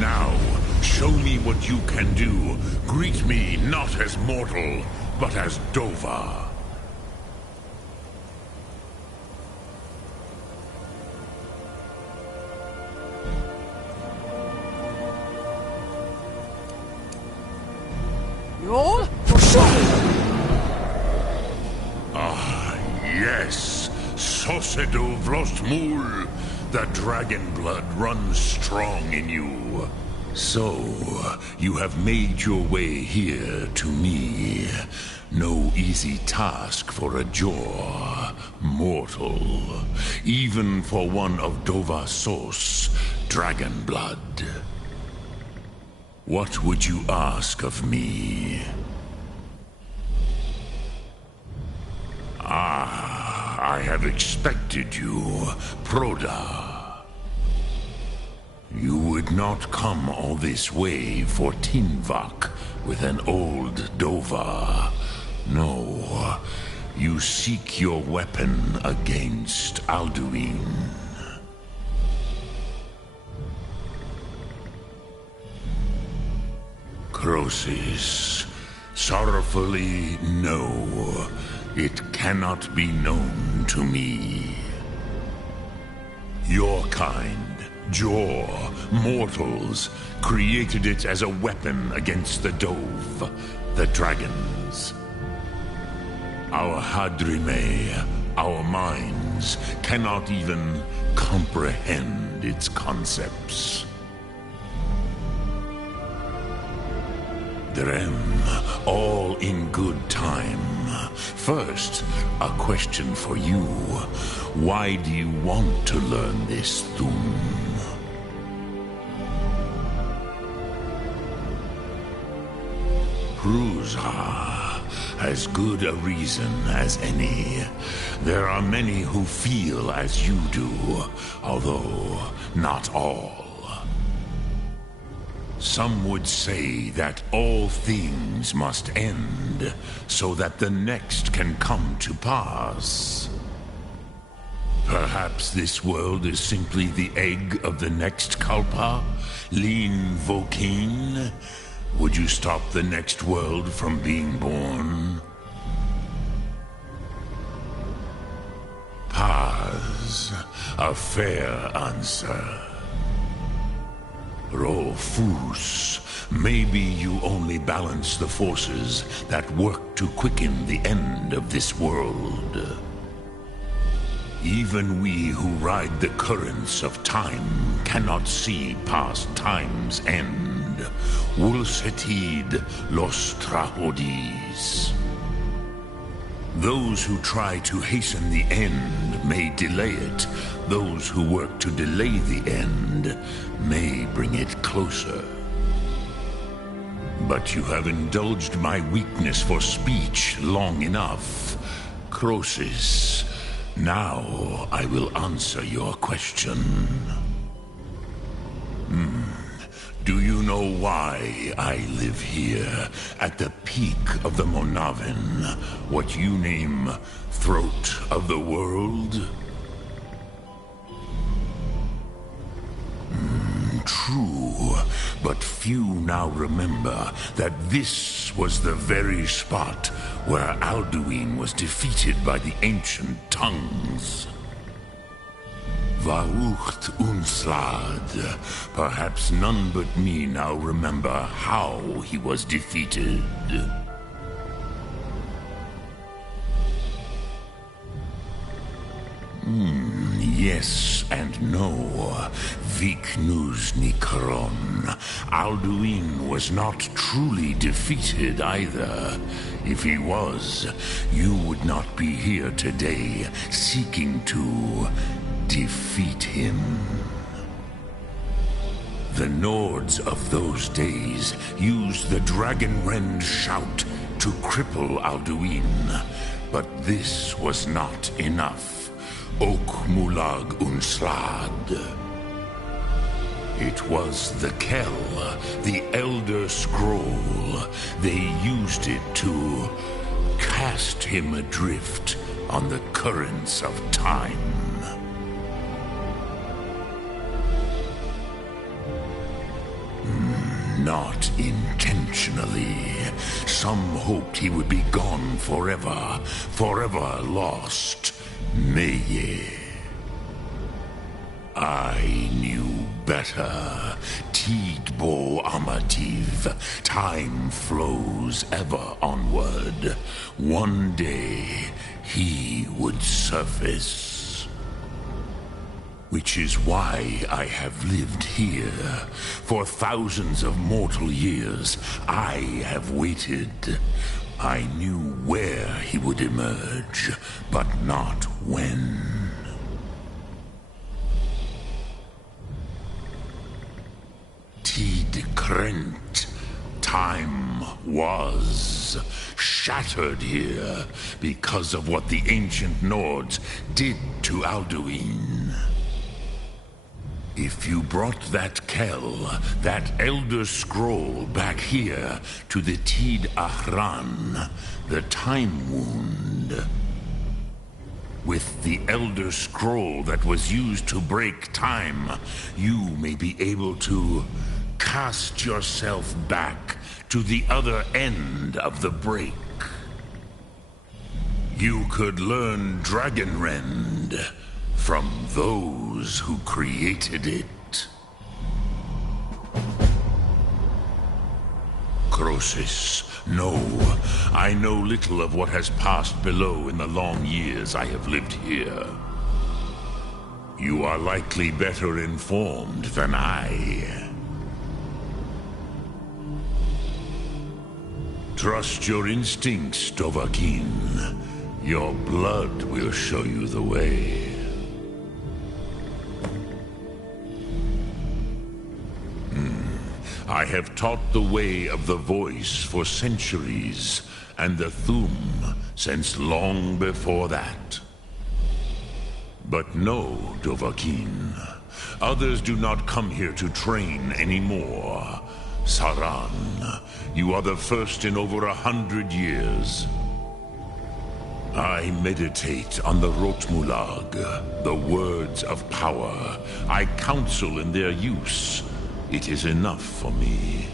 Now, show me what you can do. Greet me not as mortal, but as Dova. Yes, Sosedo Vrostmul. The dragon blood runs strong in you. So, you have made your way here to me. No easy task for a Jor, mortal. Even for one of Dovasos, dragon blood. What would you ask of me? I have expected you, Proda. You would not come all this way for Tinvak with an old Dova. No, you seek your weapon against Alduin. Crosis, sorrowfully, no. It cannot be known to me. Your kind, Jor, mortals, created it as a weapon against the Dove, the dragons. Our Hadrime, our minds, cannot even comprehend its concepts. Drem, all in good time. First, a question for you. Why do you want to learn this, Thum? Pruzha, as good a reason as any. There are many who feel as you do, although not all. Some would say that all things must end, so that the next can come to pass. Perhaps this world is simply the egg of the next Kalpa? Lin Vokin? Would you stop the next world from being born? Paz, a fair answer. Rofus, maybe you only balance the forces that work to quicken the end of this world. Even we who ride the currents of time cannot see past time's end. Wulsetid los trahodis. Those who try to hasten the end may delay it. Those who work to delay the end may bring it closer. But you have indulged my weakness for speech long enough. Croesus, now I will answer your question. Do you know why I live here, at the peak of the Monavin, what you name Throat of the World? True, but few now remember that this was the very spot where Alduin was defeated by the ancient tongues. Vaucht Unslad. Perhaps none but me now remember how he was defeated. Yes and no. Viknus Nikron. Alduin was not truly defeated either. If he was, you would not be here today seeking to defeat him. The Nords of those days used the Dragonrend shout to cripple Alduin, but this was not enough. Ok Mulag Unslad. It was the Kell, the Elder Scroll. They used it to cast him adrift on the currents of time. Not intentionally. Some hoped he would be gone forever, forever lost. Meye. I knew better. Tidbo Amativ. Time flows ever onward. One day, he would surface. Which is why I have lived here. For thousands of mortal years, I have waited. I knew where he would emerge, but not when. Tid Krent. Time was shattered here because of what the ancient Nords did to Alduin. If you brought that Kell, that Elder Scroll back here to the Tid Ahran, the Time Wound, with the Elder Scroll that was used to break time, you may be able to cast yourself back to the other end of the break. You could learn Dragonrend from those who created it. Croesus, no. I know little of what has passed below in the long years I have lived here. You are likely better informed than I. Trust your instincts, Dovahkiin. Your blood will show you the way. I have taught the way of the voice for centuries, and the Thum since long before that. But no, Dovahkiin. Others do not come here to train anymore. Saran, you are the first in over 100 years. I meditate on the Rotmulag, the words of power. I counsel in their use. It is enough for me.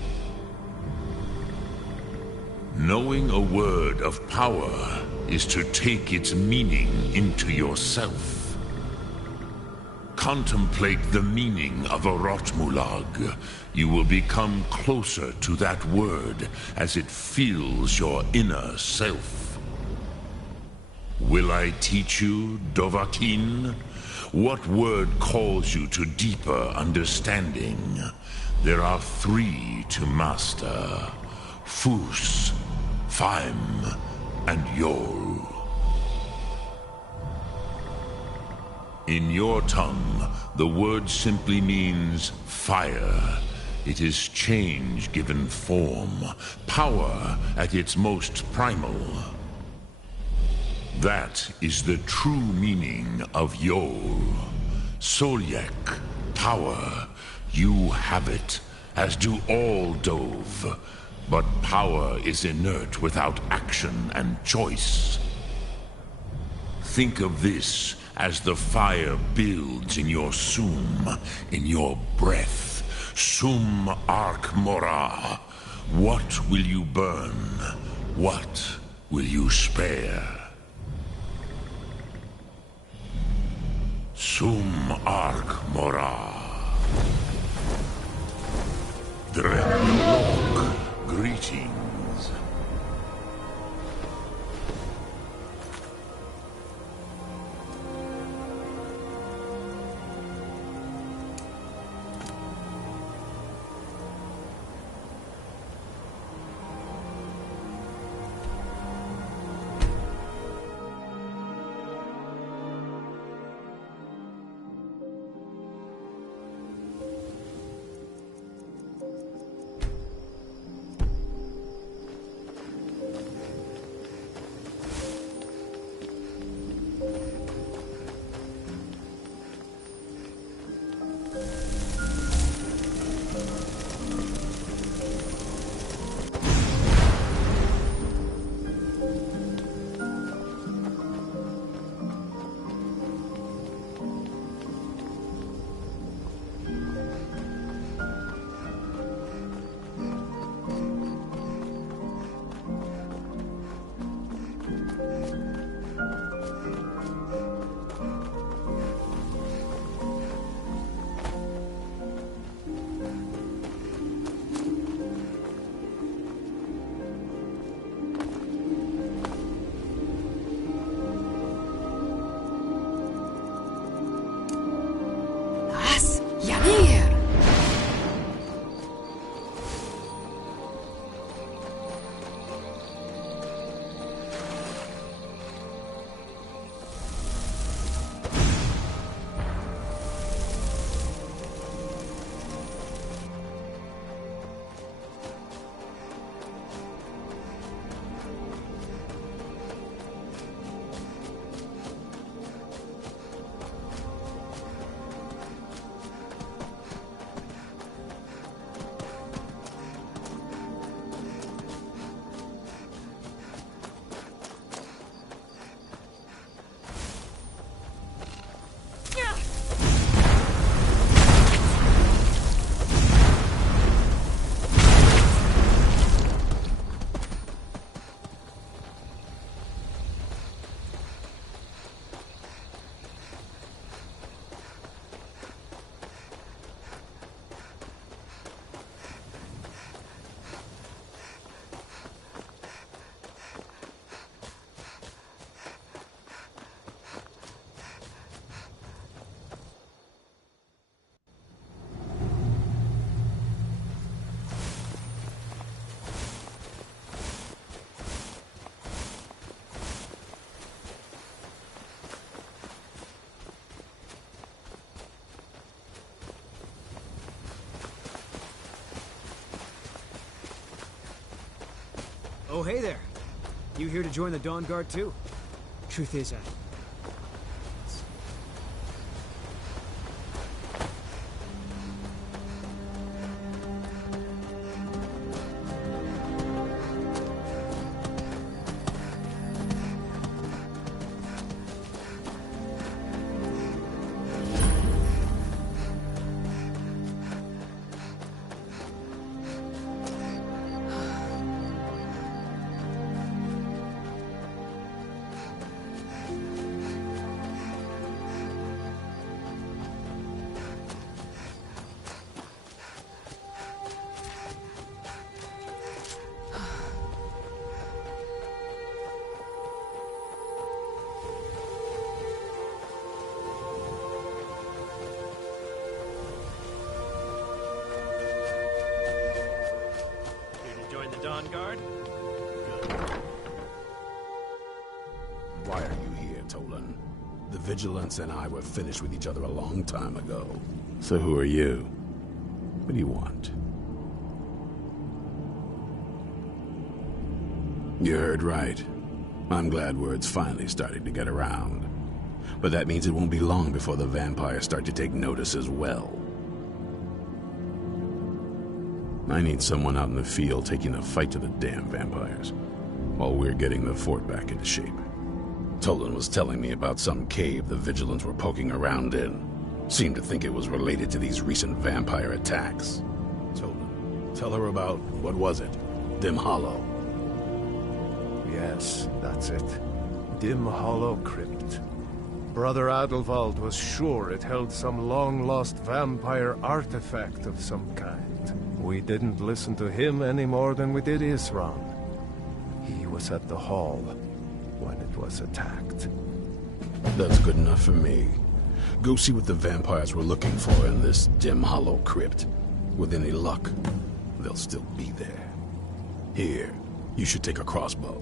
Knowing a word of power is to take its meaning into yourself. Contemplate the meaning of a Rotmulag. You will become closer to that word as it fills your inner self. Will I teach you, Dovahkiin? What word calls you to deeper understanding? There are 3 to master. Fus, Faim, and Yol. In your tongue, the word simply means fire. It is change given form, power at its most primal. That is the true meaning of Yol. Solyek, power. You have it, as do all Dove. But power is inert without action and choice. Think of this as the fire builds in your sum, in your breath. Sum Arc Mora. What will you burn? What will you spare? Sum Arc Mora. Dremlok, greetings. Oh, hey there. You here to join the Dawn Guard, too? Truth is, Dawn Guard? Good. Why are you here, Tolan? The Vigilance and I were finished with each other a long time ago. So who are you? What do you want? You heard right. I'm glad word's finally starting to get around. But that means it won't be long before the vampires start to take notice as well. I need someone out in the field taking the fight to the damn vampires, while we're getting the fort back into shape. Tolan was telling me about some cave the Vigilants were poking around in. Seemed to think it was related to these recent vampire attacks. Tolan, tell her about, what was it? Dim Hollow. Yes, that's it. Dim Hollow Crypt. Brother Adelwald was sure it held some long-lost vampire artifact of some kind. We didn't listen to him any more than we did Isran. He was at the hall when it was attacked. That's good enough for me. Go see what the vampires were looking for in this Dim Hollow Crypt. With any luck, they'll still be there. Here, you should take a crossbow.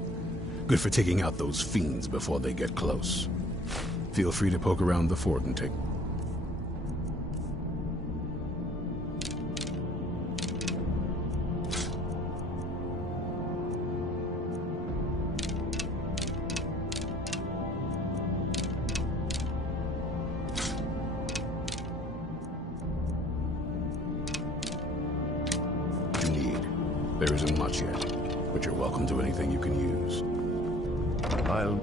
Good for taking out those fiends before they get close. Feel free to poke around the fort and take... you need. There isn't much yet, but you're welcome to anything you can use. I'll...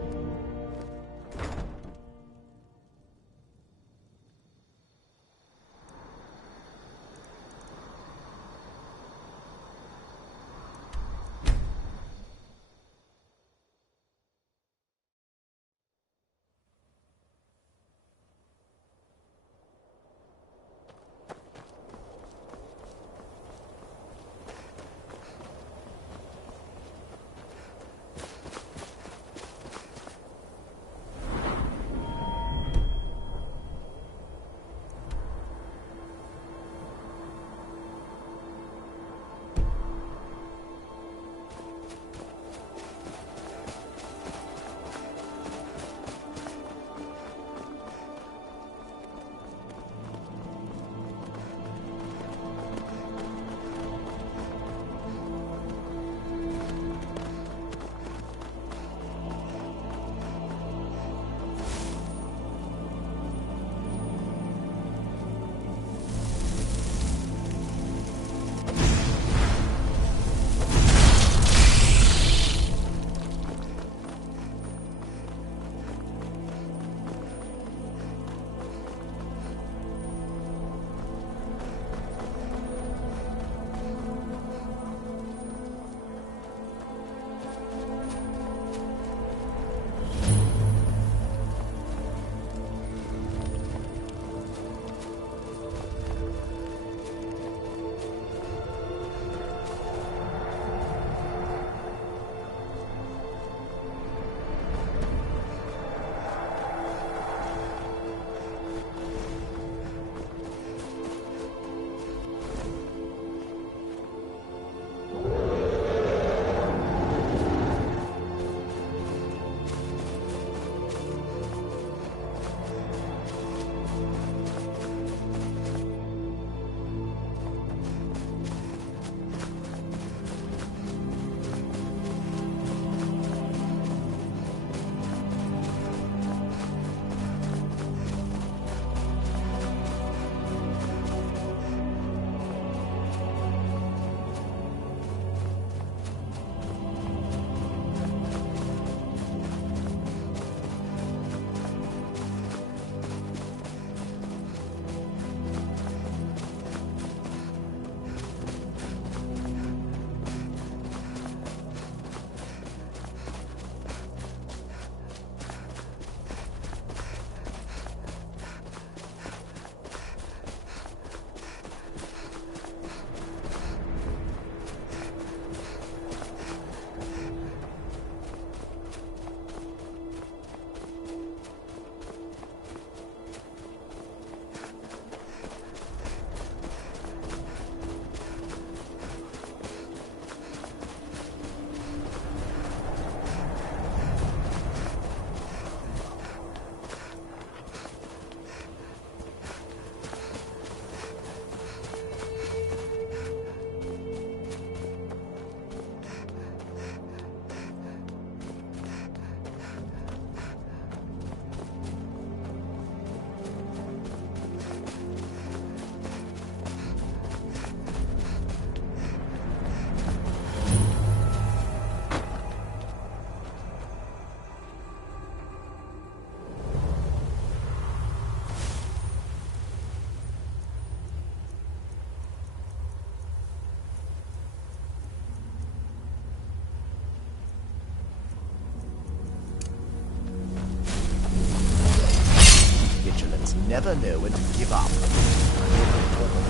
never know when to give up.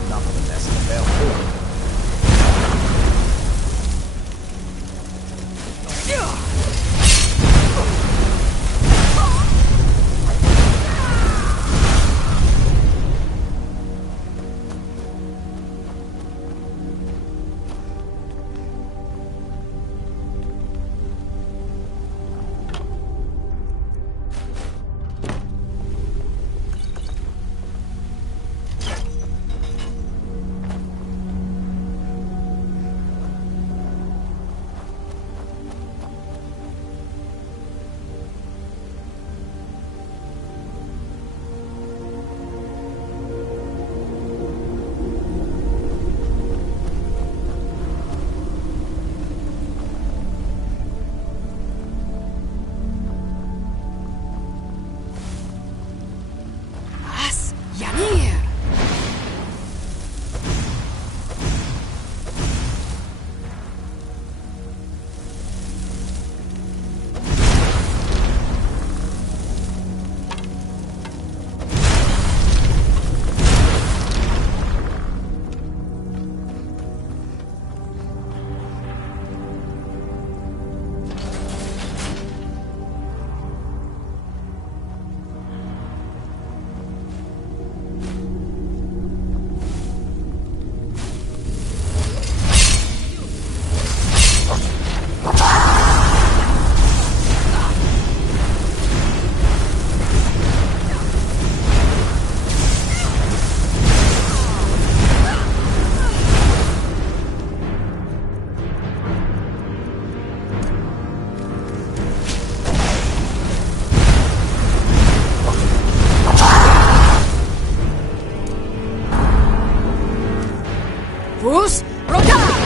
Nonetheless, they're all. Fus, rota!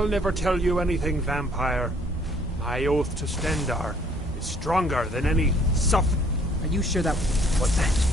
I'll never tell you anything, vampire. My oath to Stendar is stronger than any Are you sure that... What's that?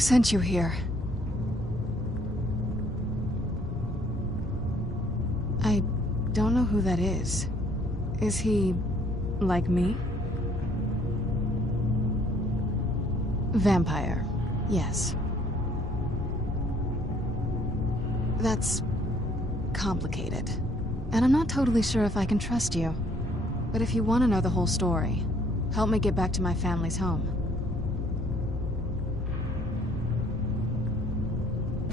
Who sent you here? I don't know who that is. Is he like me? Vampire, yes. That's complicated. And I'm not totally sure if I can trust you. But if you want to know the whole story, help me get back to my family's home.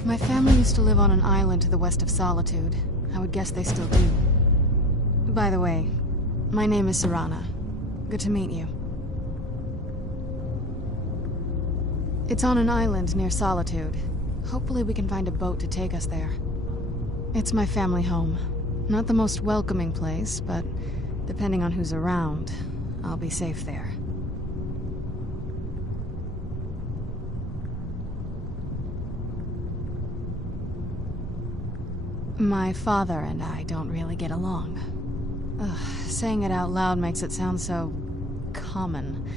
My family used to live on an island to the west of Solitude. I would guess they still do. By the way, my name is Serana. Good to meet you. It's on an island near Solitude. Hopefully we can find a boat to take us there. It's my family home. Not the most welcoming place, but depending on who's around, I'll be safe there. My father and I don't really get along. Saying it out loud makes it sound so common.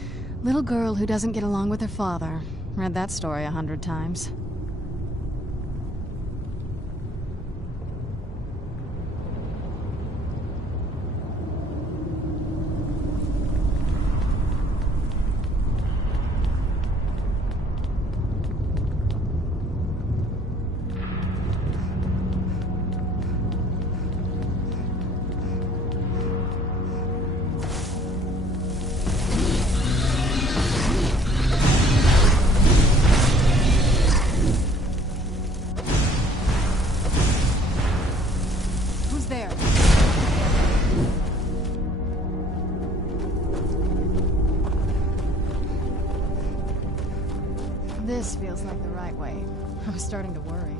Little girl who doesn't get along with her father. Read that story 100 times. This feels like the right way. I was starting to worry.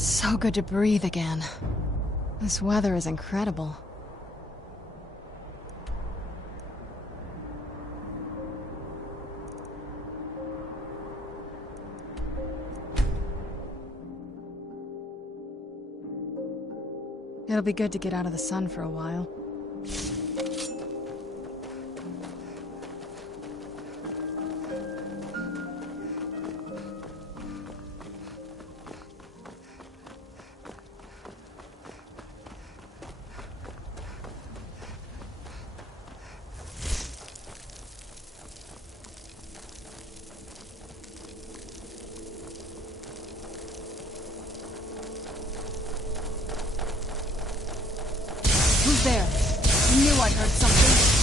It's so good to breathe again. This weather is incredible. It'll be good to get out of the sun for a while. Who's there? I knew I heard something.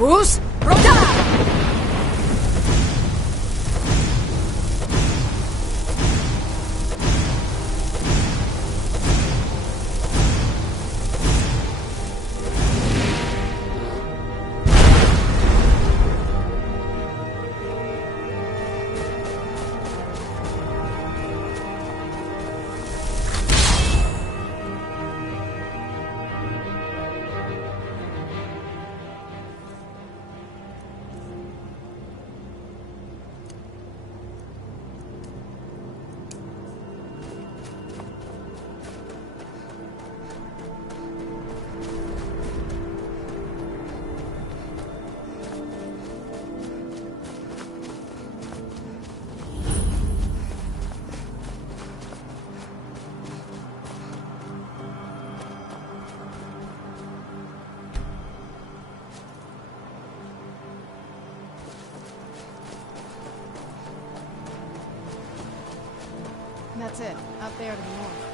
Fus Roda! That's it. Up there to the north.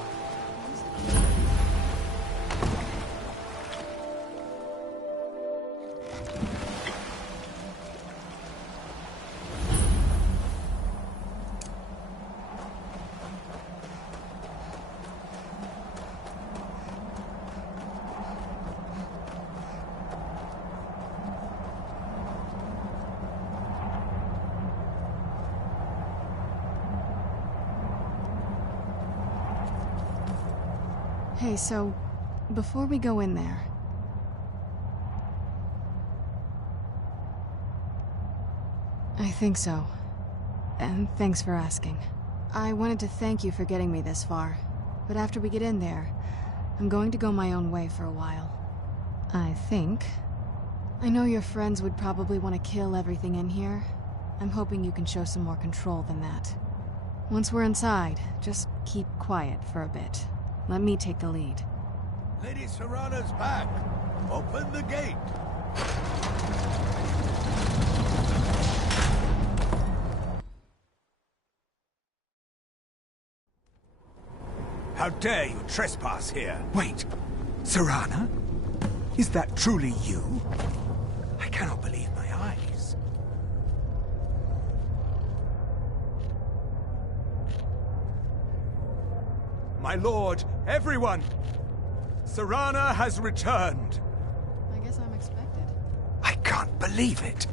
Hey, so, before we go in there... I think so. And thanks for asking. I wanted to thank you for getting me this far, but after we get in there, I'm going to go my own way for a while. I think. I know your friends would probably want to kill everything in here. I'm hoping you can show some more control than that. Once we're inside, just keep quiet for a bit. Let me take the lead. Lady Serana's back! Open the gate! How dare you trespass here? Wait, Serana? Is that truly you? I cannot believe my eyes. My lord, everyone! Serana has returned! I guess I'm expected. I can't believe it.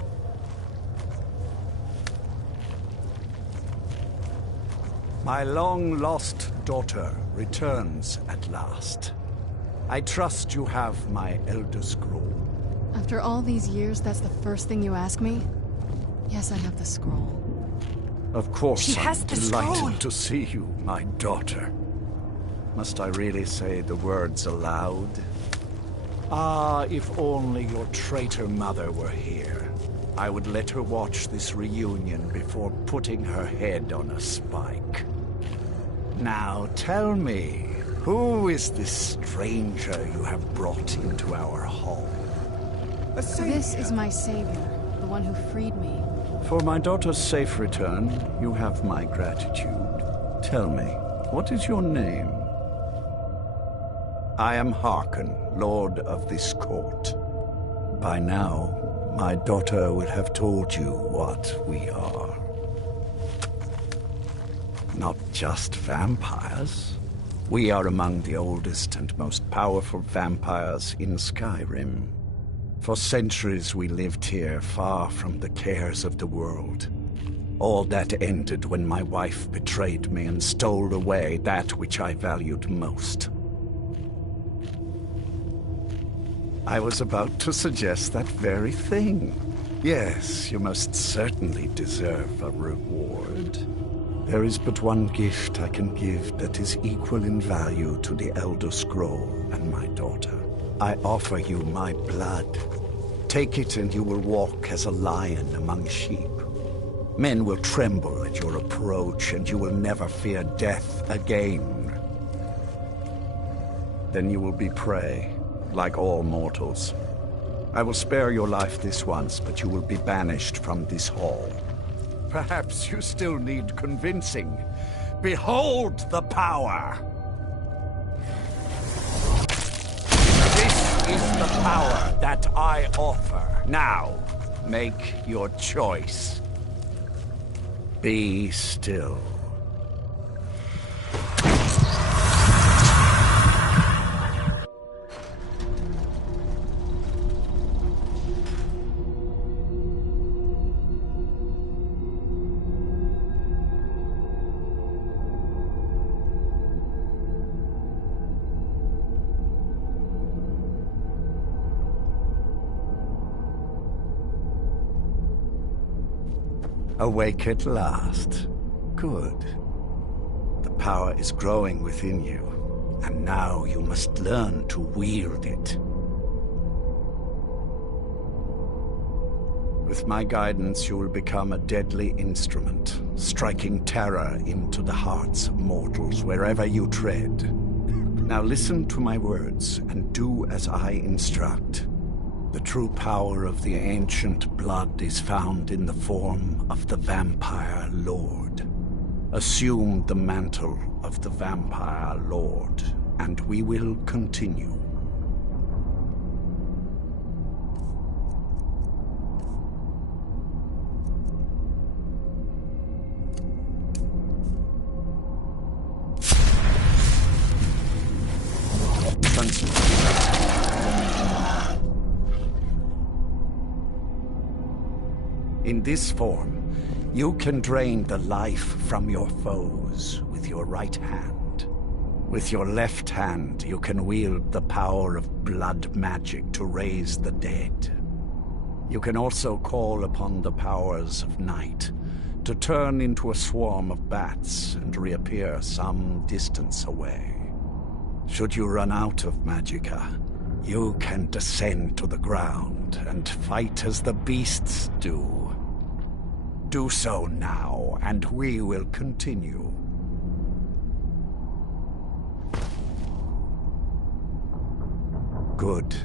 My long-lost daughter returns at last. I trust you have my Elder Scroll. After all these years, that's the first thing you ask me? Yes, I have the scroll. Of course, She has I'm the delighted scroll. to see you, my daughter. Must I really say the words aloud? Ah, if only your traitor mother were here. I would let her watch this reunion before putting her head on a spike. Now tell me, who is this stranger you have brought into our hall? This is my savior, the one who freed me. For my daughter's safe return, you have my gratitude. Tell me, what is your name? I am Harkon, Lord of this court. By now, my daughter will have told you what we are. Not just vampires. We are among the oldest and most powerful vampires in Skyrim. For centuries we lived here, far from the cares of the world. All that ended when my wife betrayed me and stole away that which I valued most. I was about to suggest that very thing. Yes, you most certainly deserve a reward. There is but one gift I can give that is equal in value to the Elder Scroll and my daughter. I offer you my blood. Take it and you will walk as a lion among sheep. Men will tremble at your approach and you will never fear death again. Then you will be prey, like all mortals. I will spare your life this once, but you will be banished from this hall. Perhaps you still need convincing. Behold the power! This is the power that I offer. Now, make your choice. Be still. Awake at last. Good. The power is growing within you, and now you must learn to wield it. With my guidance, you will become a deadly instrument, striking terror into the hearts of mortals wherever you tread. Now listen to my words, and do as I instruct. The true power of the ancient blood is found in the form of the Vampire Lord. Assume the mantle of the Vampire Lord, and we will continue. In this form, you can drain the life from your foes with your right hand. With your left hand, you can wield the power of blood magic to raise the dead. You can also call upon the powers of night to turn into a swarm of bats and reappear some distance away. Should you run out of magicka, you can descend to the ground and fight as the beasts do. Do so now, and we will continue. Good.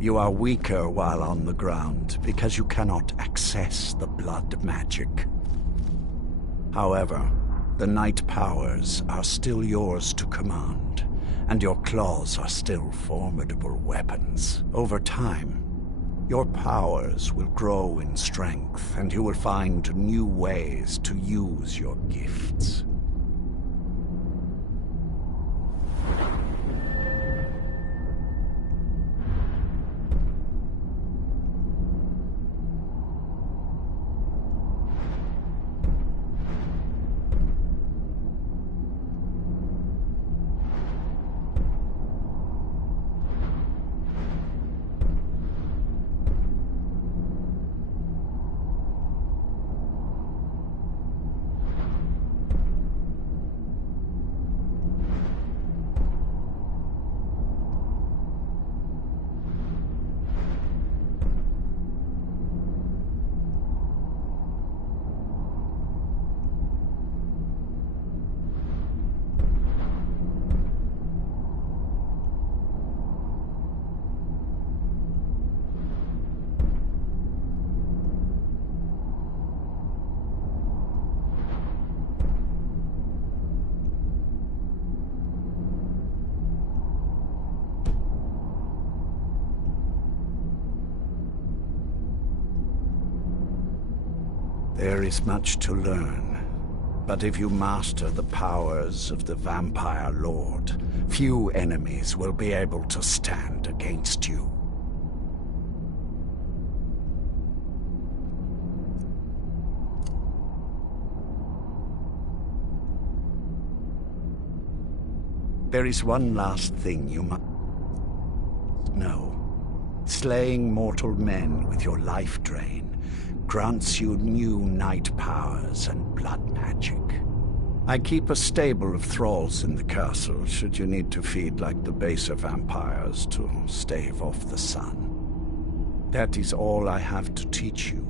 You are weaker while on the ground, because you cannot access the blood magic. However, the night powers are still yours to command, and your claws are still formidable weapons. Over time, your powers will grow in strength, and you will find new ways to use your gifts. There is much to learn, but if you master the powers of the Vampire Lord, few enemies will be able to stand against you. There is one last thing you must know. Slaying mortal men with your life drain grants you new night powers and blood magic. I keep a stable of thralls in the castle, should you need to feed like the baser vampires to stave off the sun. That is all I have to teach you.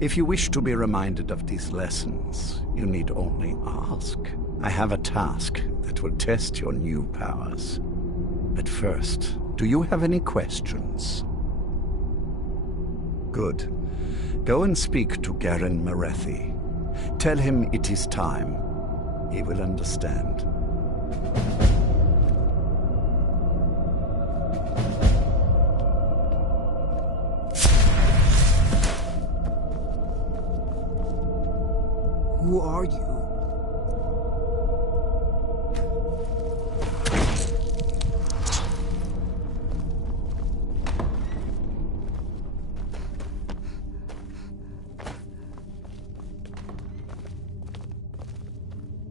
If you wish to be reminded of these lessons, you need only ask. I have a task that will test your new powers. But first, do you have any questions? Good. Go and speak to Garen Merethi. Tell him it is time. He will understand. Who are you?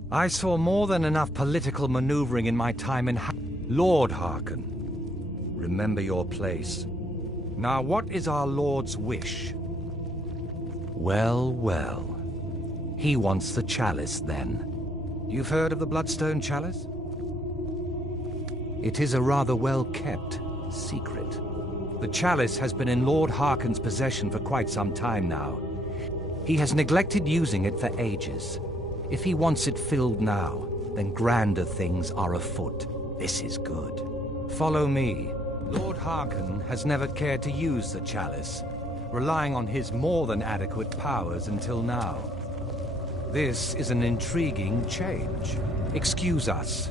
I saw more than enough political maneuvering in my time in Lord Harkon. Remember your place. Now, what is our Lord's wish? Well, well. He wants the chalice, then. You've heard of the Bloodstone Chalice? It is a rather well-kept secret. The chalice has been in Lord Harkon's possession for quite some time now. He has neglected using it for ages. If he wants it filled now, then grander things are afoot. This is good. Follow me. Lord Harkon has never cared to use the chalice, relying on his more than adequate powers until now. This is an intriguing change. Excuse us.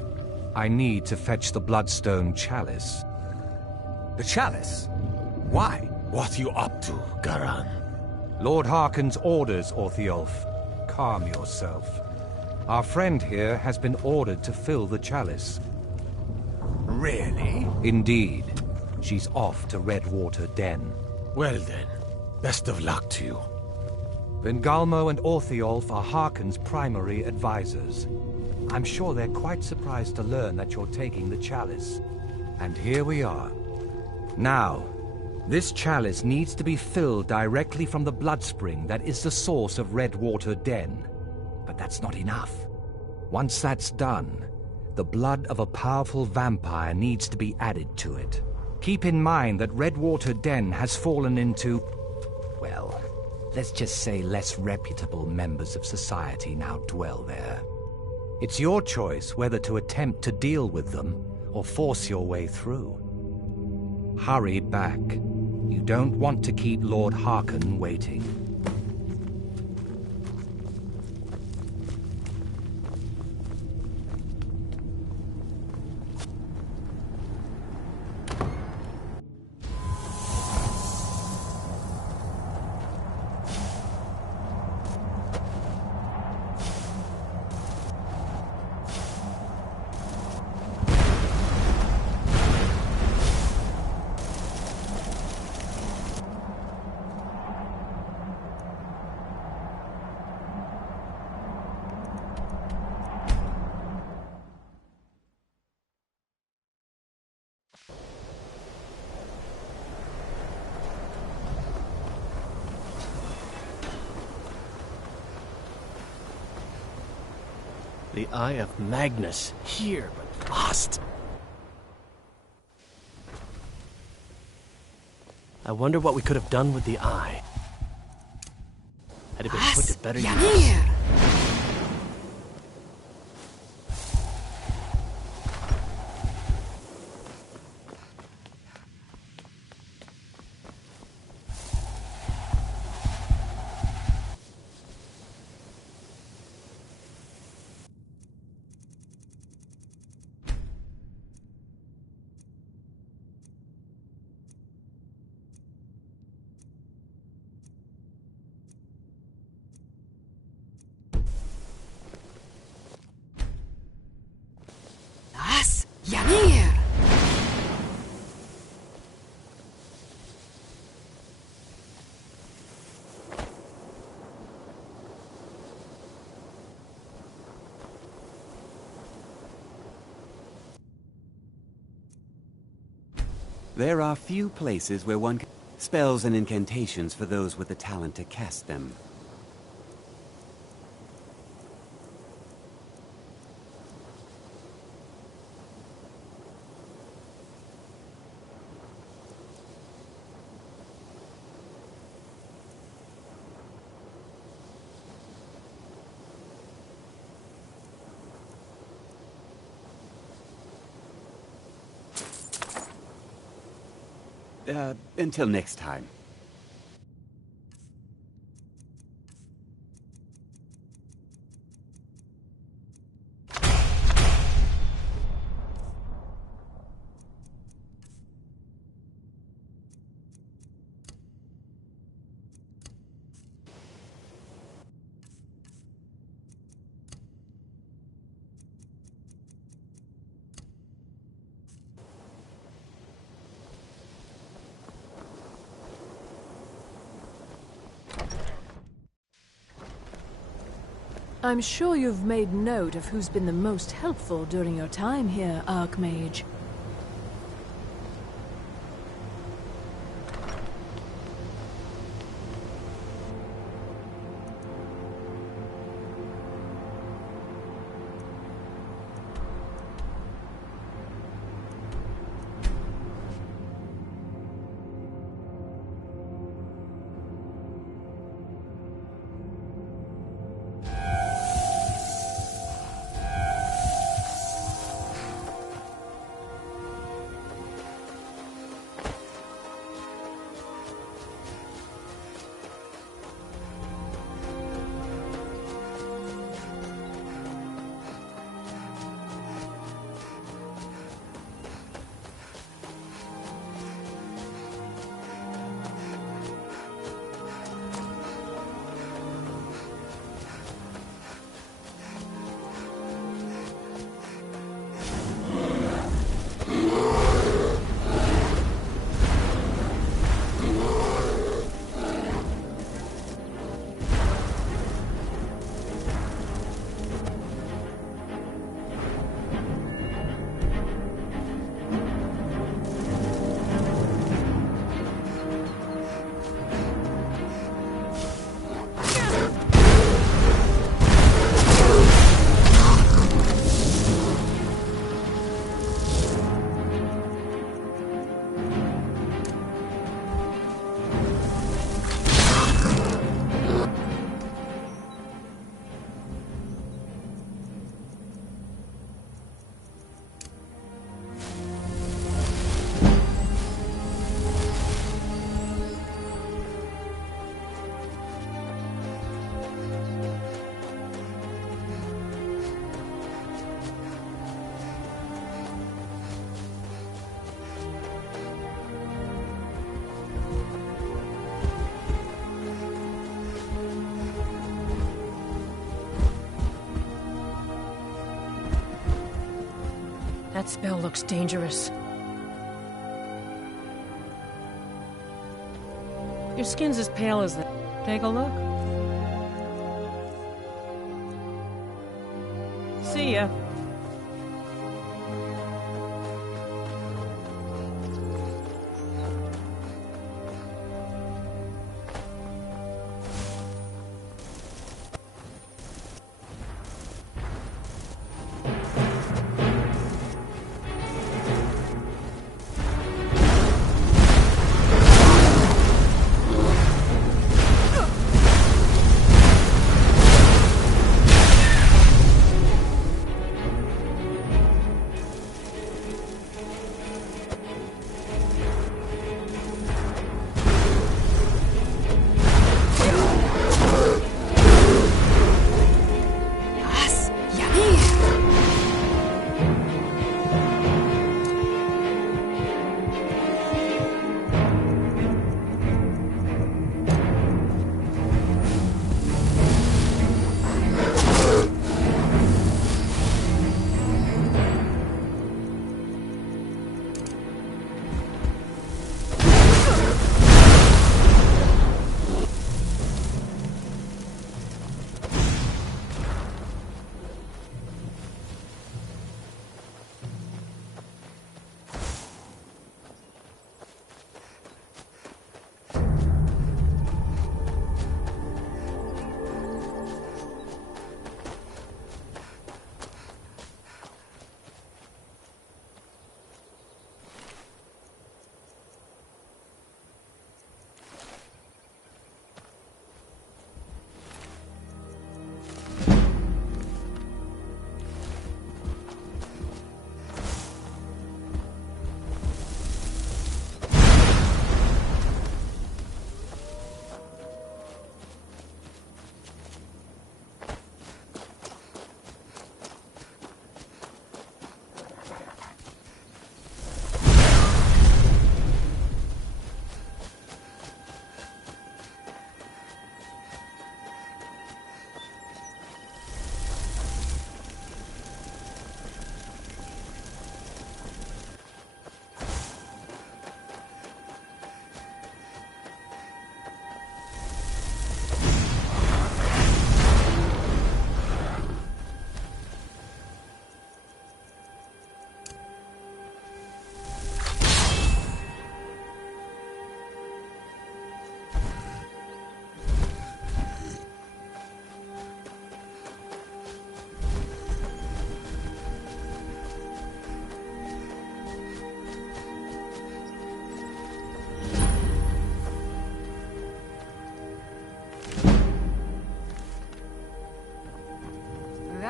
I need to fetch the Bloodstone Chalice. The chalice? Why? What you up to, Garan? Lord Harkon's orders, Orthiolf. Calm yourself. Our friend here has been ordered to fill the chalice. Really? Indeed. She's off to Redwater Den. Well then, best of luck to you. Vengalmo and Orthiolf are Harkon's primary advisors. I'm sure they're quite surprised to learn that you're taking the chalice. And here we are. Now, this chalice needs to be filled directly from the bloodspring that is the source of Redwater Den. But that's not enough. Once that's done, the blood of a powerful vampire needs to be added to it. Keep in mind that Redwater Den has fallen into, well, let's just say less reputable members of society now dwell there. It's your choice whether to attempt to deal with them or force your way through. Hurry back. You don't want to keep Lord Harkon waiting. The Eye of Magnus, here, but lost. I wonder what we could have done with the eye. Had it been put to better use. There are few places where one can... Spells and incantations for those with the talent to cast them. Until next time. I'm sure you've made note of who's been the most helpful during your time here, Archmage. That spell looks dangerous. Your skin's as pale as that. Take a look. See ya.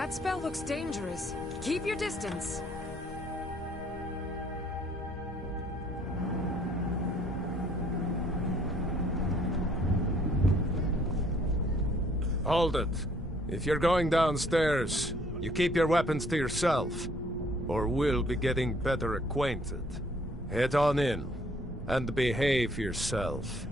That spell looks dangerous. Keep your distance. Hold it. If you're going downstairs, you keep your weapons to yourself, or we'll be getting better acquainted. Head on in, and behave yourself.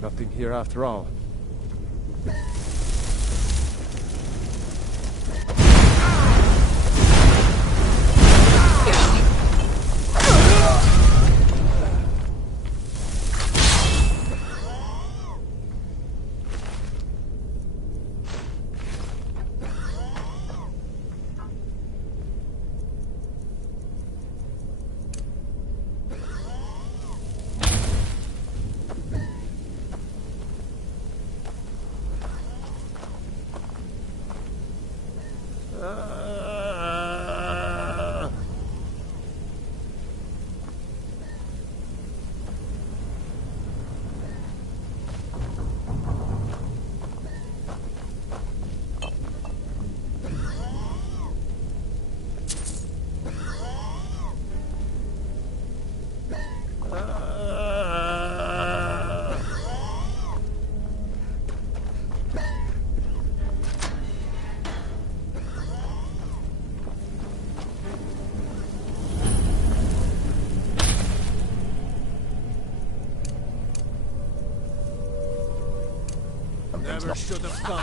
Nothing here after all. Never should have come.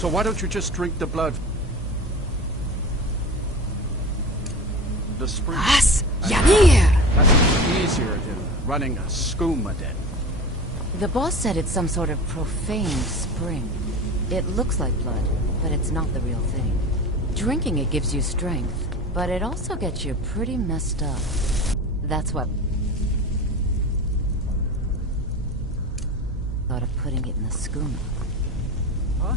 So why don't you just drink the blood? The spring. Was? Yanir! That's easier than running a skooma den. The boss said it's some sort of profane spring. It looks like blood, but it's not the real thing. Drinking it gives you strength, but it also gets you pretty messed up. That's what... thought of putting it in the skooma. Huh?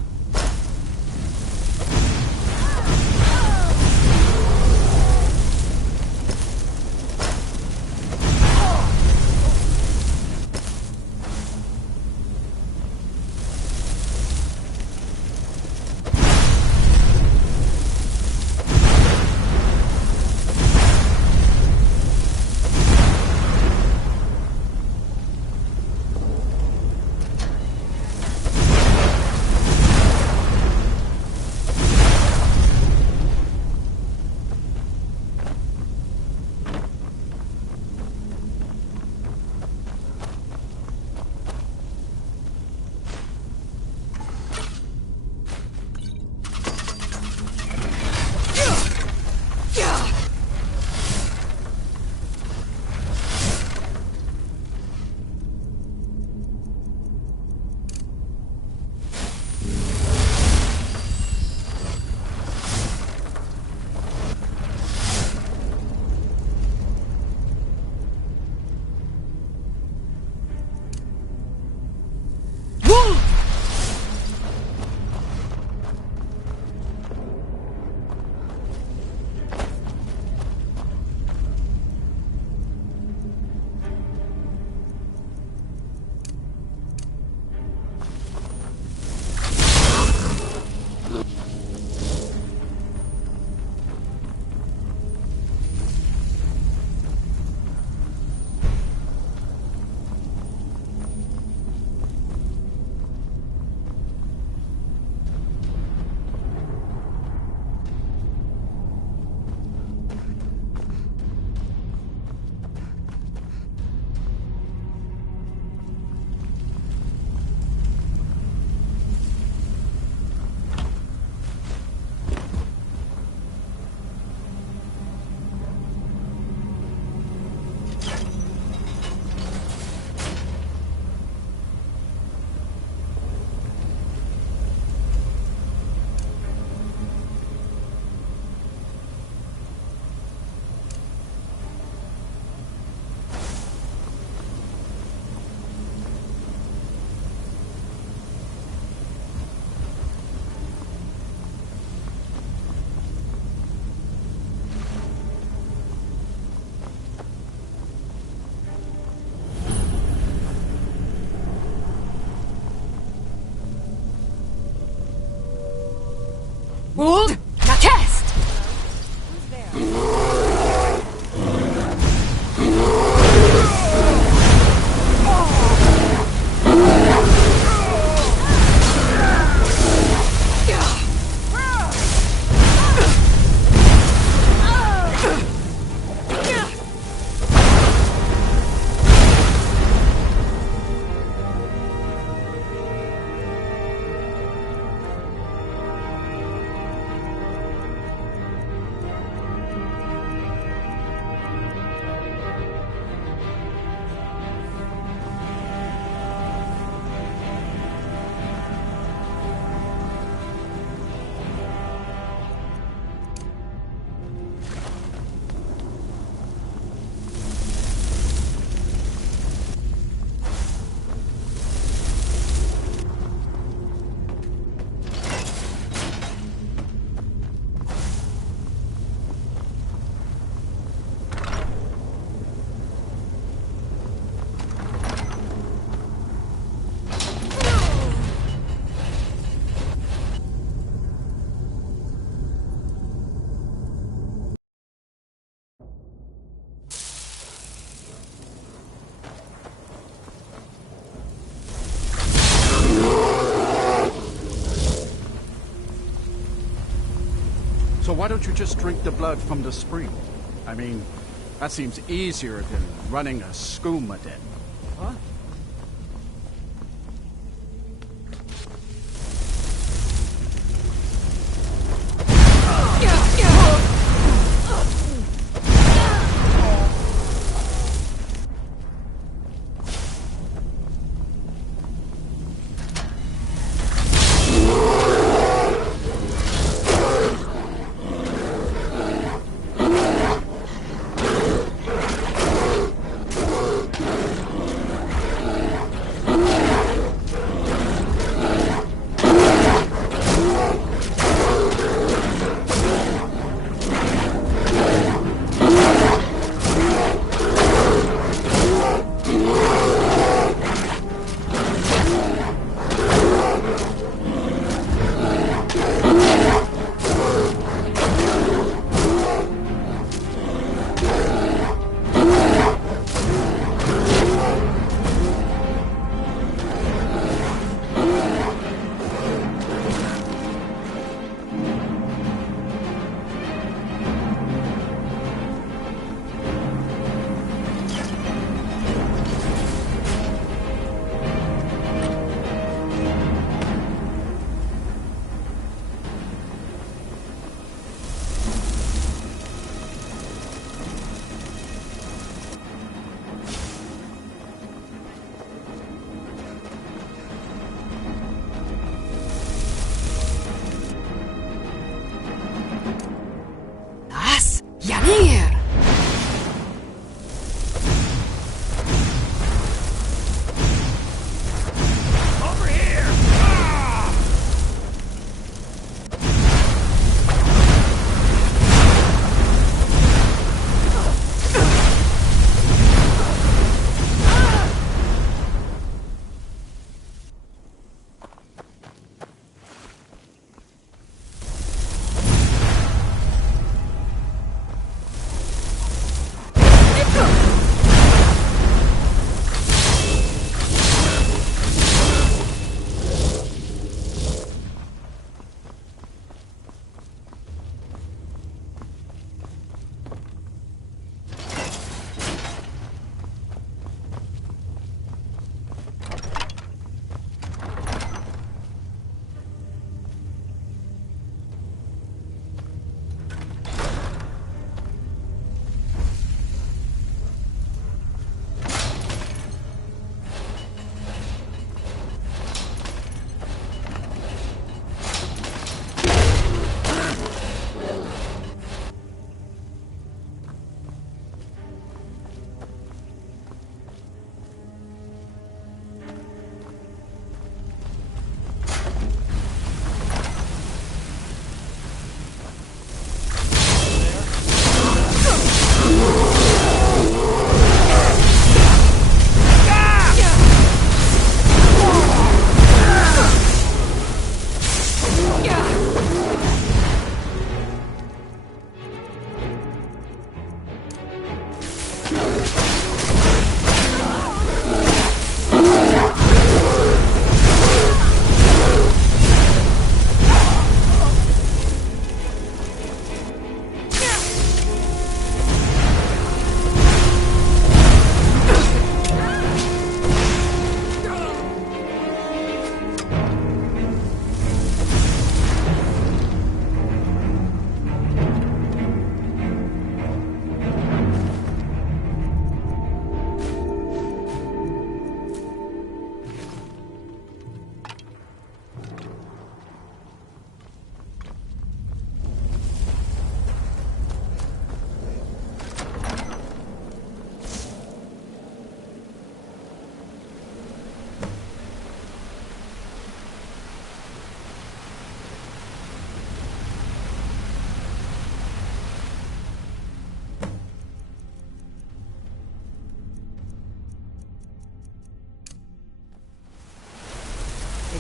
Hold! Now cast! So why don't you just drink the blood from the spring? I mean, that seems easier than running a skooma den. Huh?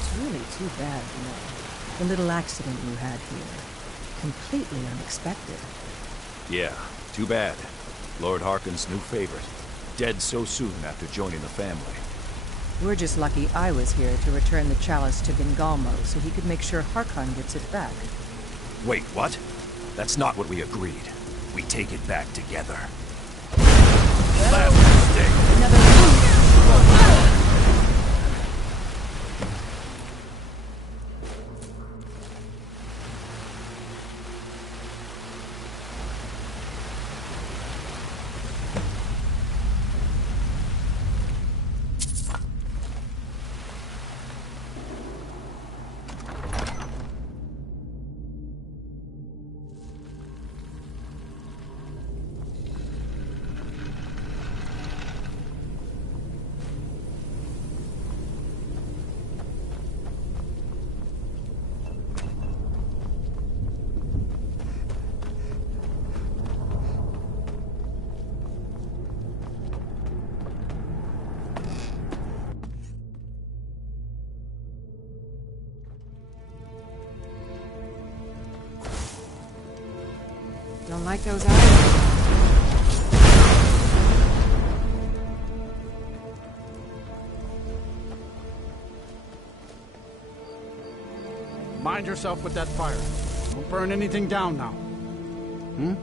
It's really too bad, you know. The little accident you had here. Completely unexpected. Yeah, too bad. Lord Harkon's new favorite. Dead so soon after joining the family. We're just lucky I was here to return the chalice to Vingalmo so he could make sure Harkon gets it back. Wait, what? That's not what we agreed. We take it back together. Last Don't like those eyes. Mind yourself with that fire. Don't burn anything down now. Hmm?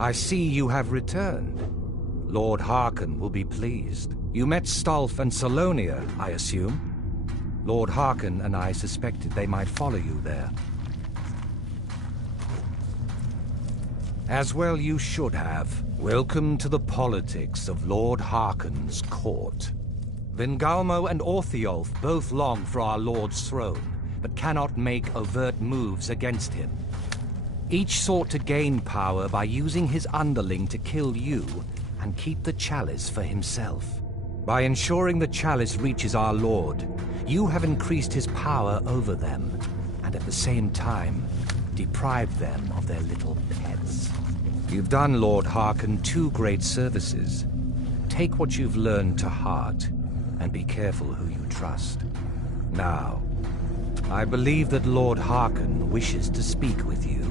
I see you have returned. Lord Harkon will be pleased. You met Stolf and Salonia, I assume? Lord Harkon and I suspected they might follow you there. As well you should have. Welcome to the politics of Lord Harkon's court. Vingalmo and Orthiolf both long for our Lord's throne, but cannot make overt moves against him. Each sought to gain power by using his underling to kill you and keep the chalice for himself. By ensuring the chalice reaches our Lord, you have increased his power over them, and at the same time, deprived them of their little pets. You've done Lord Harkon 2 great services. Take what you've learned to heart, and be careful who you trust. Now, I believe that Lord Harkon wishes to speak with you.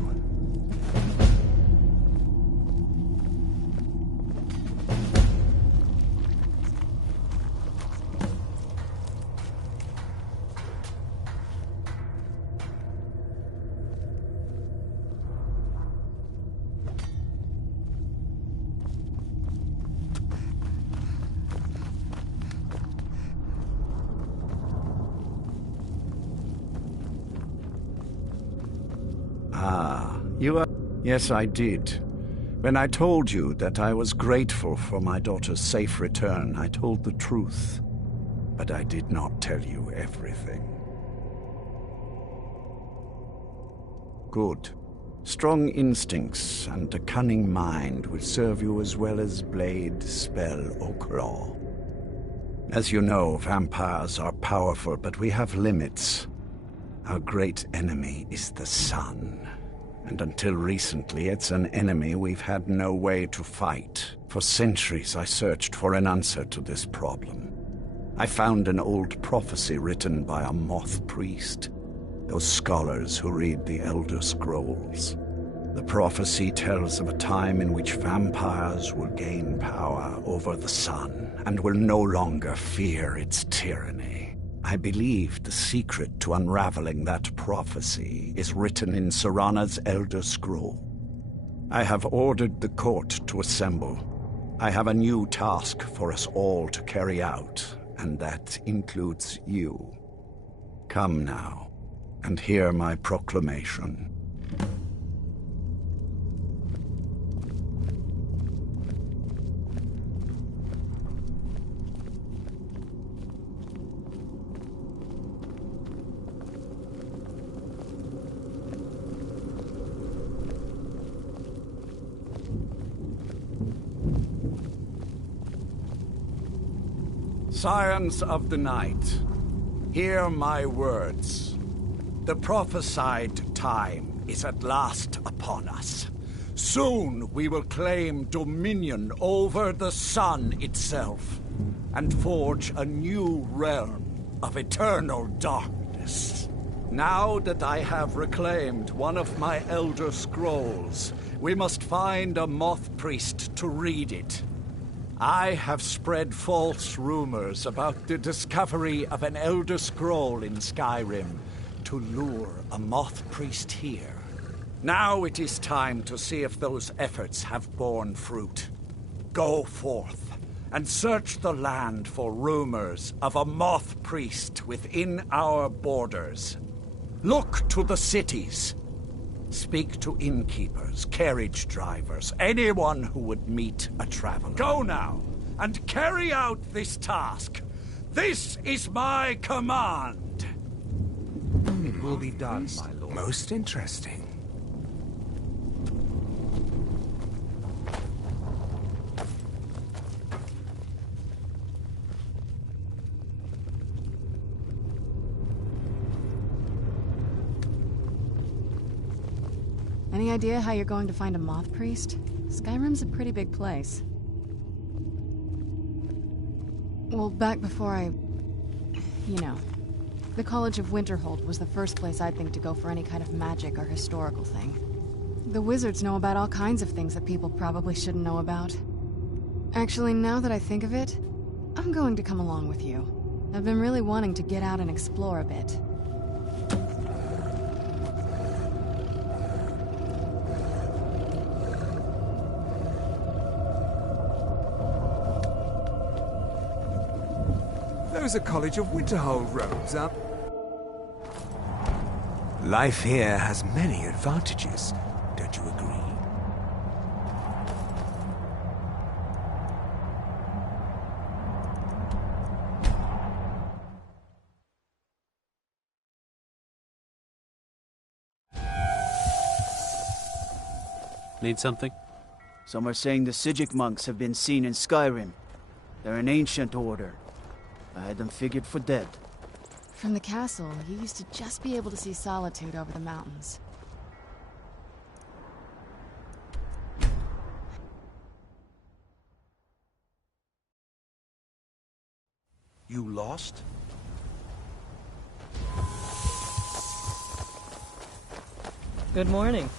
You are... Yes, I did. When I told you that I was grateful for my daughter's safe return, I told the truth. But I did not tell you everything. Good. Strong instincts and a cunning mind will serve you as well as blade, spell, or claw. As you know, vampires are powerful, but we have limits. Our great enemy is the sun. And until recently, it's an enemy we've had no way to fight. For centuries, I searched for an answer to this problem. I found an old prophecy written by a moth priest. Those scholars who read the Elder Scrolls. The prophecy tells of a time in which vampires will gain power over the sun and will no longer fear its tyranny. I believe the secret to unraveling that prophecy is written in Serana's Elder Scroll. I have ordered the court to assemble. I have a new task for us all to carry out, and that includes you. Come now, and hear my proclamation. Scions of the Night, hear my words. The prophesied time is at last upon us. Soon we will claim dominion over the sun itself, and forge a new realm of eternal darkness. Now that I have reclaimed one of my Elder Scrolls, we must find a moth priest to read it. I have spread false rumors about the discovery of an Elder Scroll in Skyrim to lure a moth priest here. Now it is time to see if those efforts have borne fruit. Go forth and search the land for rumors of a moth priest within our borders. Look to the cities. Speak to innkeepers, carriage drivers, anyone who would meet a traveler. Go now, and carry out this task. This is my command. It will be done, my lord. Most interesting. Any idea how you're going to find a moth priest? Skyrim's a pretty big place. Well, back before the College of Winterhold was the first place I'd think to go for any kind of magic or historical thing. The wizards know about all kinds of things that people probably shouldn't know about. Actually, now that I think of it, I'm going to come along with you. I've been really wanting to get out and explore a bit. Those are College of Winterhold robes, up. Life here has many advantages, don't you agree? Need something? Some are saying the Sijic monks have been seen in Skyrim. They're an ancient order. I had them figured for dead. From the castle, you used to just be able to see Solitude over the mountains. You lost? Good morning.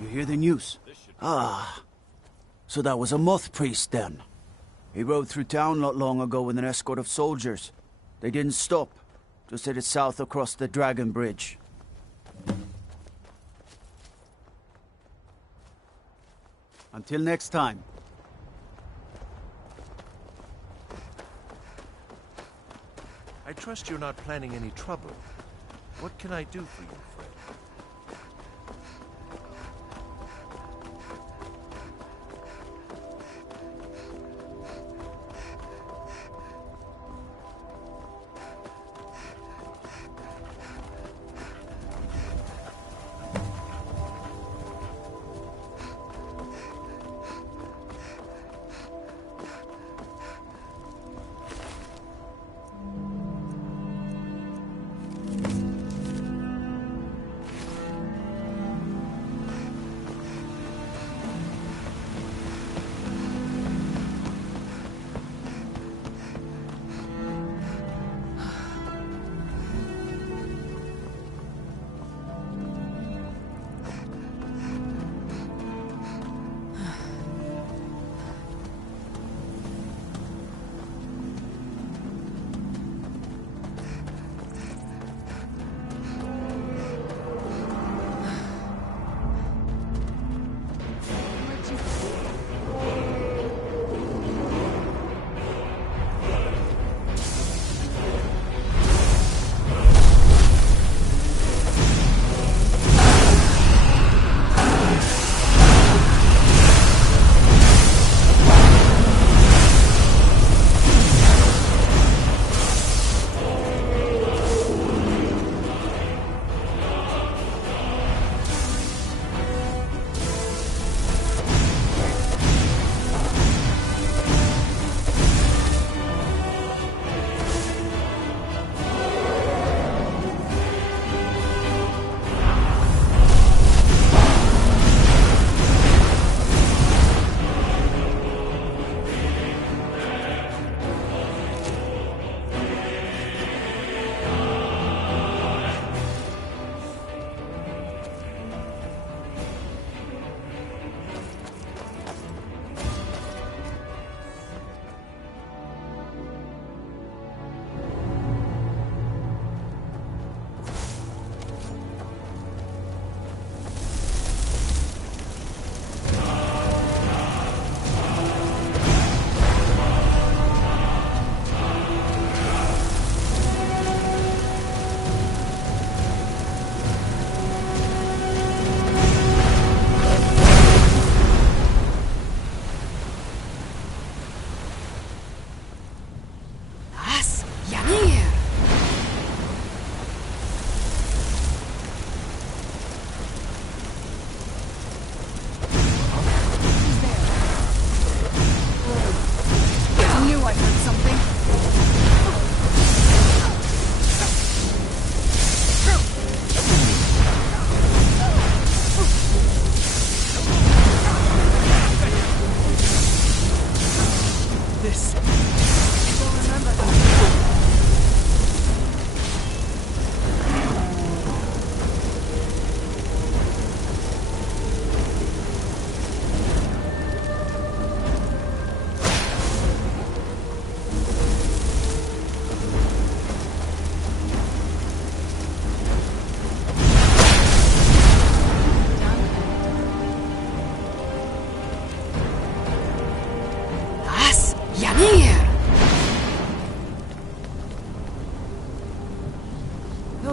You hear the news? Ah. So that was a moth priest then. He rode through town not long ago with an escort of soldiers. They didn't stop. Just headed south across the Dragon Bridge. Until next time. I trust you're not planning any trouble. What can I do for you, friend?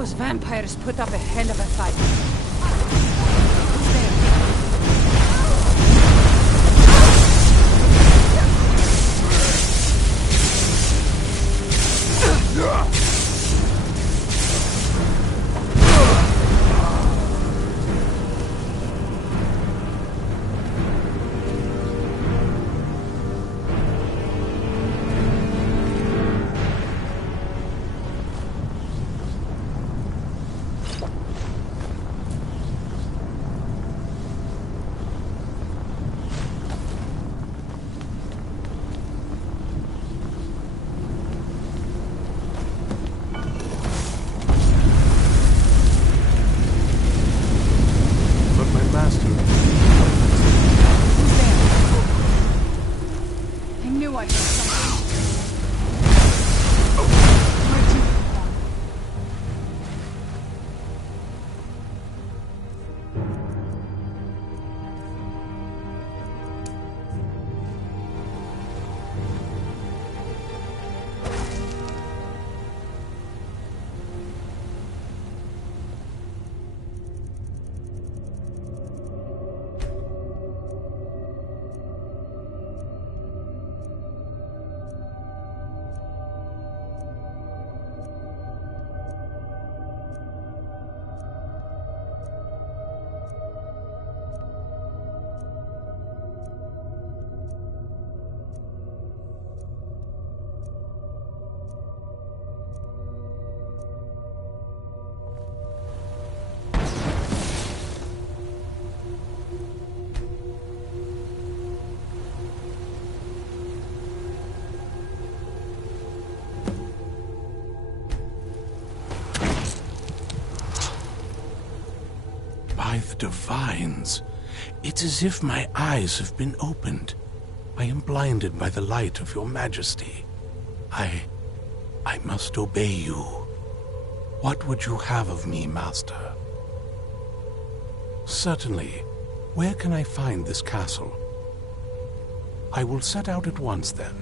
Those vampires put up a hell of a fight. By the divines, it's as if my eyes have been opened. I am blinded by the light of your majesty. I must obey you. What would you have of me, master? Certainly. Where can I find this castle? I will set out at once, then.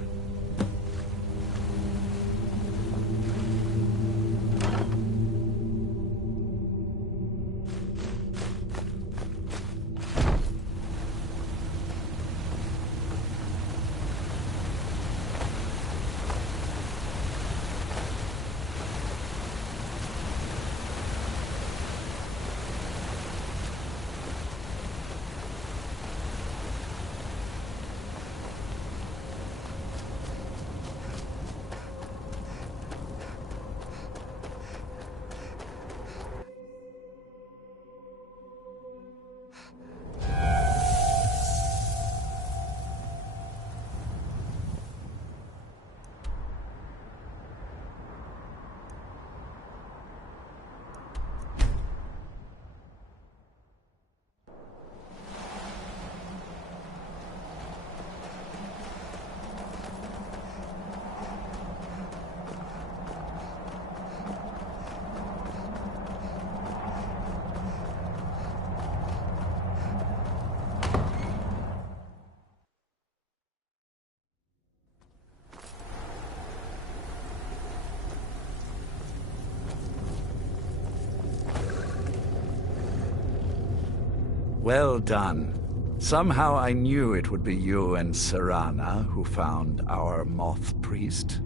Well done. Somehow I knew it would be you and Serana who found our moth priest.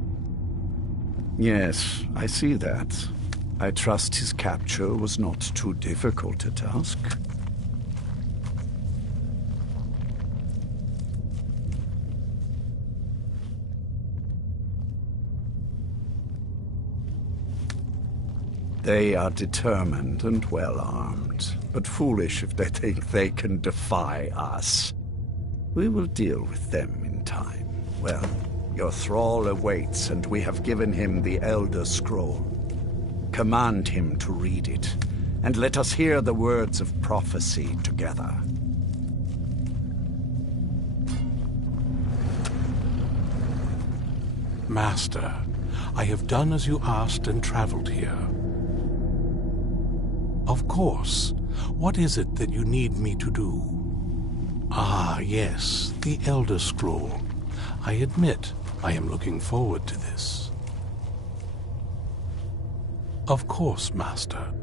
Yes, I see that. I trust his capture was not too difficult a task. They are determined and well-armed, but foolish if they think they can defy us. We will deal with them in time. Well, your thrall awaits, and we have given him the Elder Scroll. Command him to read it, and let us hear the words of prophecy together. Master, I have done as you asked and traveled here. Of course. What is it that you need me to do? Ah, yes, the Elder Scroll. I admit, I am looking forward to this. Of course, Master.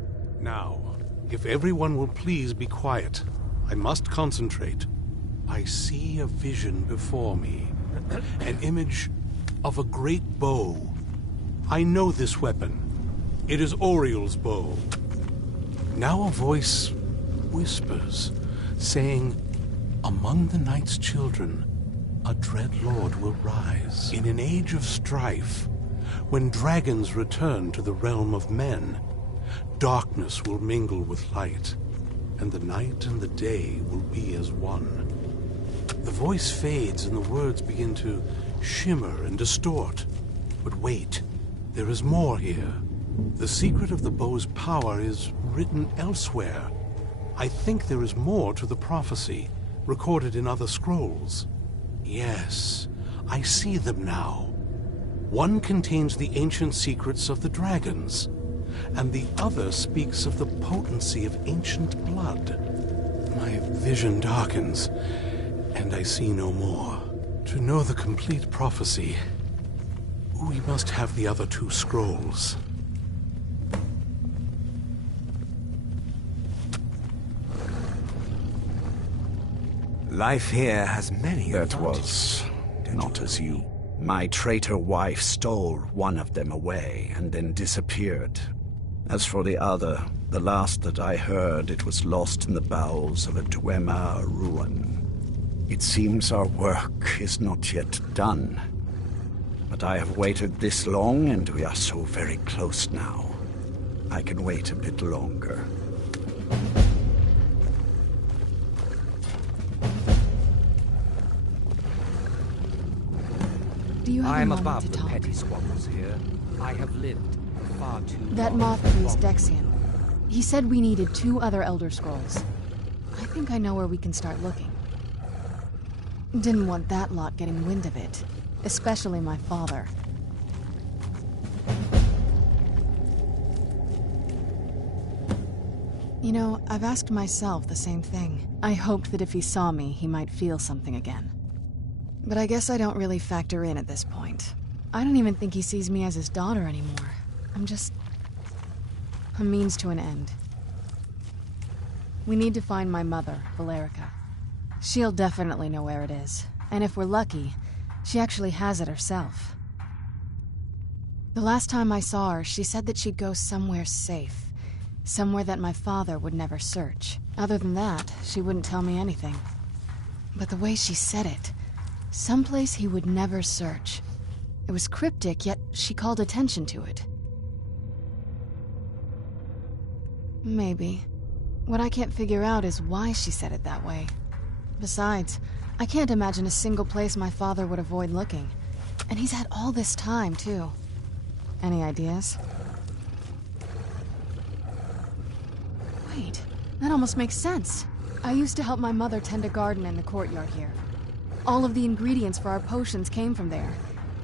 Now, if everyone will please be quiet, I must concentrate. I see a vision before me, an image of a great bow. I know this weapon. It is Oriel's bow. Now a voice whispers, saying, among the night's children, a dread lord will rise. In an age of strife, when dragons return to the realm of men, darkness will mingle with light, and the night and the day will be as one. The voice fades and the words begin to shimmer and distort. But wait, there is more here. The secret of the bow's power is written elsewhere. I think there is more to the prophecy, recorded in other scrolls. Yes, I see them now. One contains the ancient secrets of the dragons, and the other speaks of the potency of ancient blood. My vision darkens, and I see no more. To know the complete prophecy, we must have the other two scrolls. Life here has many advantages. That was not as you. My traitor wife stole one of them away and then disappeared. As for the other, the last that I heard, it was lost in the bowels of a Dwemer ruin. It seems our work is not yet done. But I have waited this long, and we are so very close now. I can wait a bit longer. Do you have I am a moment above to the talk? petty squabbles here. I have lived far too That long. moth priest, Dexian. He said we needed 2 other Elder Scrolls. I think I know where we can start looking. Didn't want that lot getting wind of it. Especially my father. You know, I've asked myself the same thing. I hoped that if he saw me, he might feel something again. But I guess I don't really factor in at this point. I don't even think he sees me as his daughter anymore. I'm just a means to an end. We need to find my mother, Valerica. She'll definitely know where it is. And if we're lucky, she actually has it herself. The last time I saw her, she said that she'd go somewhere safe. Somewhere that my father would never search. Other than that, she wouldn't tell me anything. But the way she said it, someplace he would never search. It was cryptic, yet she called attention to it. Maybe. What I can't figure out is why she said it that way. Besides, I can't imagine a single place my father would avoid looking. And he's had all this time, too. Any ideas? Wait, that almost makes sense. I used to help my mother tend a garden in the courtyard here. All of the ingredients for our potions came from there.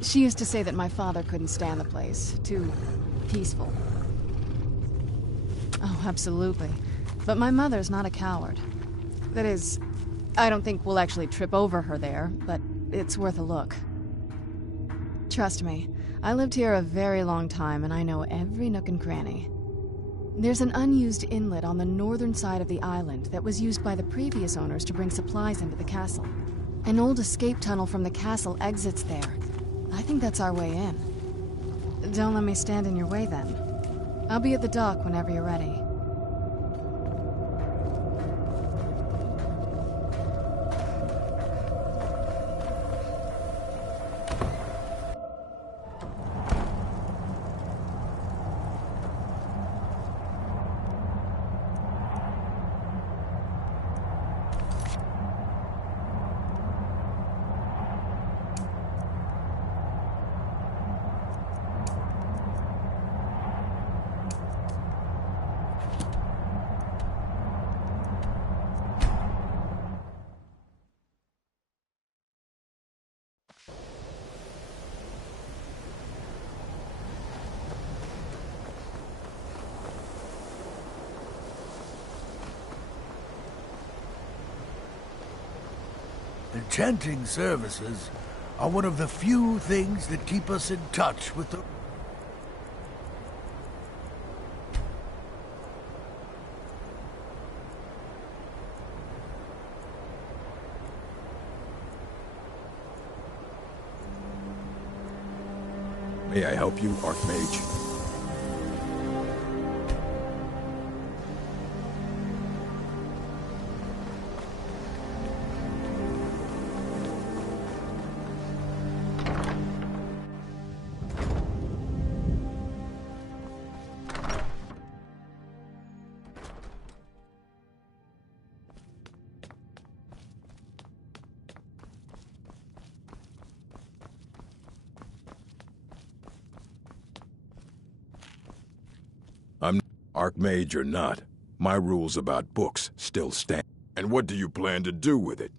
She used to say that my father couldn't stand the place. Too peaceful. Oh, absolutely. But my mother's not a coward. That is, I don't think we'll actually trip over her there, but it's worth a look. Trust me, I lived here a very long time and I know every nook and cranny. There's an unused inlet on the northern side of the island that was used by the previous owners to bring supplies into the castle. An old escape tunnel from the castle exits there. I think that's our way in. Don't let me stand in your way then. I'll be at the dock whenever you're ready. Enchanting services are one of the few things that keep us in touch with the... May I help you, Archmage? I'm Archmage or not. My rules about books still stand. And what do you plan to do with it?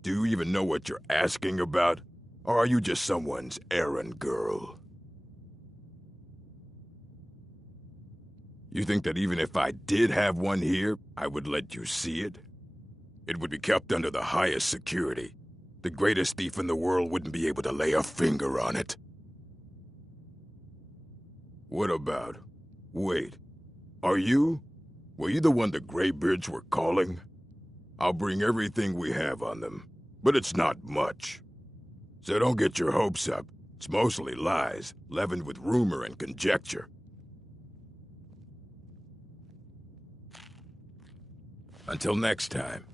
Do you even know what you're asking about? Or are you just someone's errand girl? You think that even if I did have one here, I would let you see it? It would be kept under the highest security. The greatest thief in the world wouldn't be able to lay a finger on it. What about? Wait. Were you the one the Greybeards were calling? I'll bring everything we have on them, but it's not much. So don't get your hopes up. It's mostly lies, leavened with rumor and conjecture. Until next time.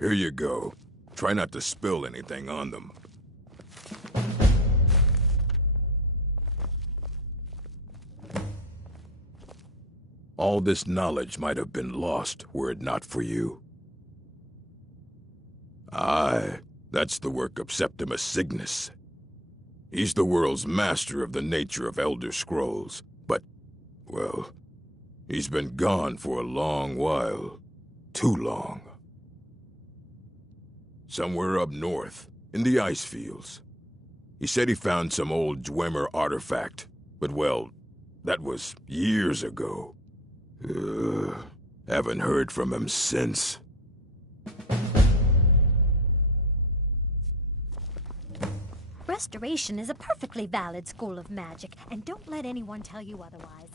Here you go. Try not to spill anything on them. All this knowledge might have been lost were it not for you. Aye, that's the work of Septimus Cygnus. He's the world's master of the nature of Elder Scrolls, but, well, he's been gone for a long while. Too long. Somewhere up north, in the ice fields. He said he found some old Dwemer artifact, but well, that was years ago. Haven't heard from him since. Restoration is a perfectly valid school of magic, and don't let anyone tell you otherwise.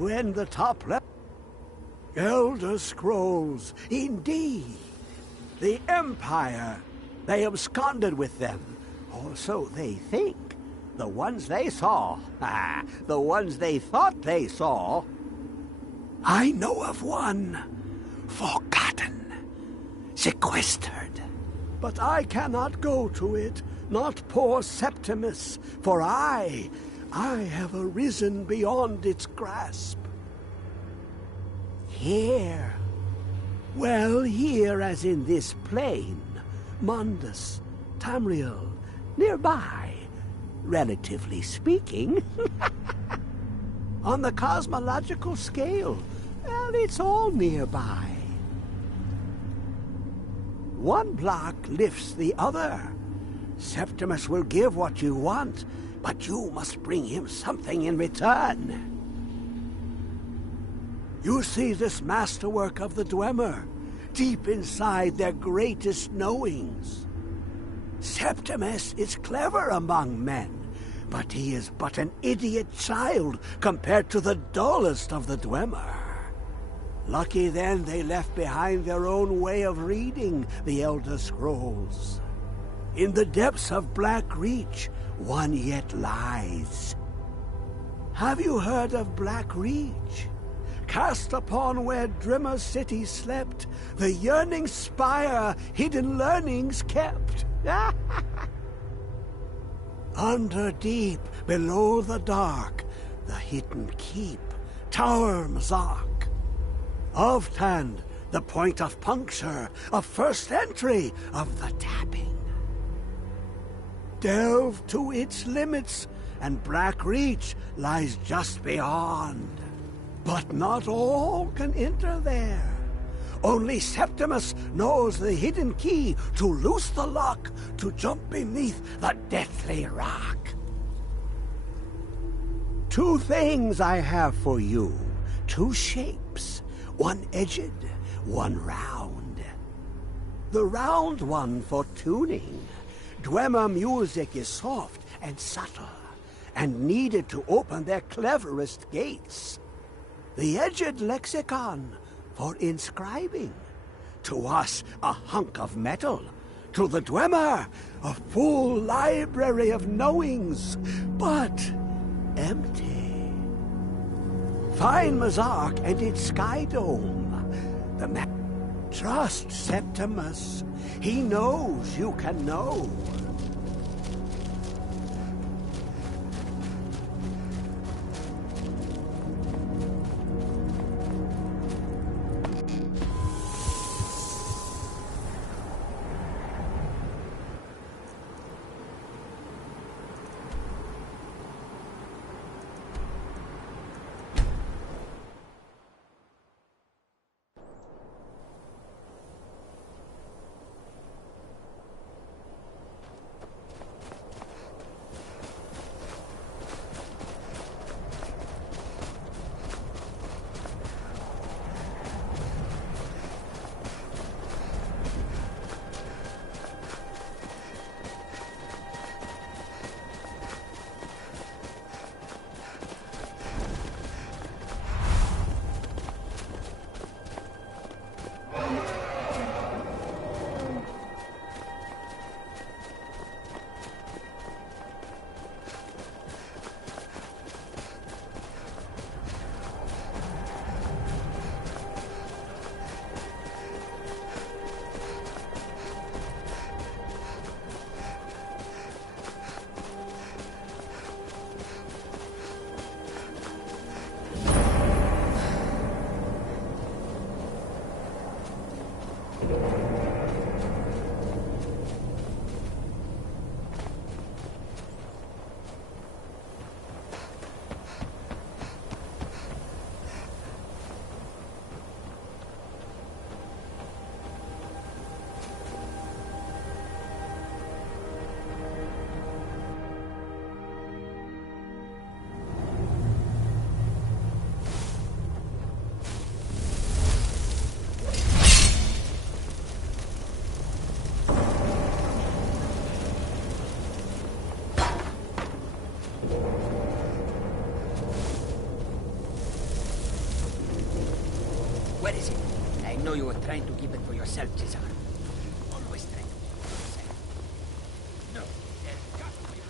when the top left. Elder Scrolls, indeed. The Empire. They absconded with them. Or so they think. The ones they saw. The ones they thought they saw. I know of one. Forgotten. Sequestered. But I cannot go to it, not poor Septimus, for I have arisen beyond its grasp. Here. Well, here as in this plain. Mundus, Tamriel, nearby, relatively speaking. On the cosmological scale, well, it's all nearby. One block lifts the other. Septimus will give what you want, but you must bring him something in return. You see this masterwork of the Dwemer, deep inside their greatest knowings. Septimus is clever among men, but he is but an idiot child compared to the dullest of the Dwemer. Lucky then they left behind their own way of reading the Elder Scrolls. In the depths of Black Reach, one yet lies. Have you heard of Black Reach? Cast upon where Drimmer City slept, the yearning spire hidden learnings kept. Under deep, below the dark, the hidden keep, Tower Mazak. Ovtand, the point of puncture, of first entry, of the tapping. Delve to its limits, and Black Reach lies just beyond. But not all can enter there. Only Septimus knows the hidden key to loose the lock, to jump beneath the deathly rock. Two things I have for you. Two shapes. One edged, one round. The round one for tuning. Dwemer music is soft and subtle, and needed to open their cleverest gates. The edged lexicon for inscribing. To us, a hunk of metal. To the Dwemer, a full library of knowings, but empty. Find Mazak and its sky dome. The map. Trust Septimus. He knows you can know. Where is it? I know you were trying to keep it for yourself, Cesar. Always trying to keep it for yourself. No, there's got to be...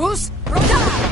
Us Roda!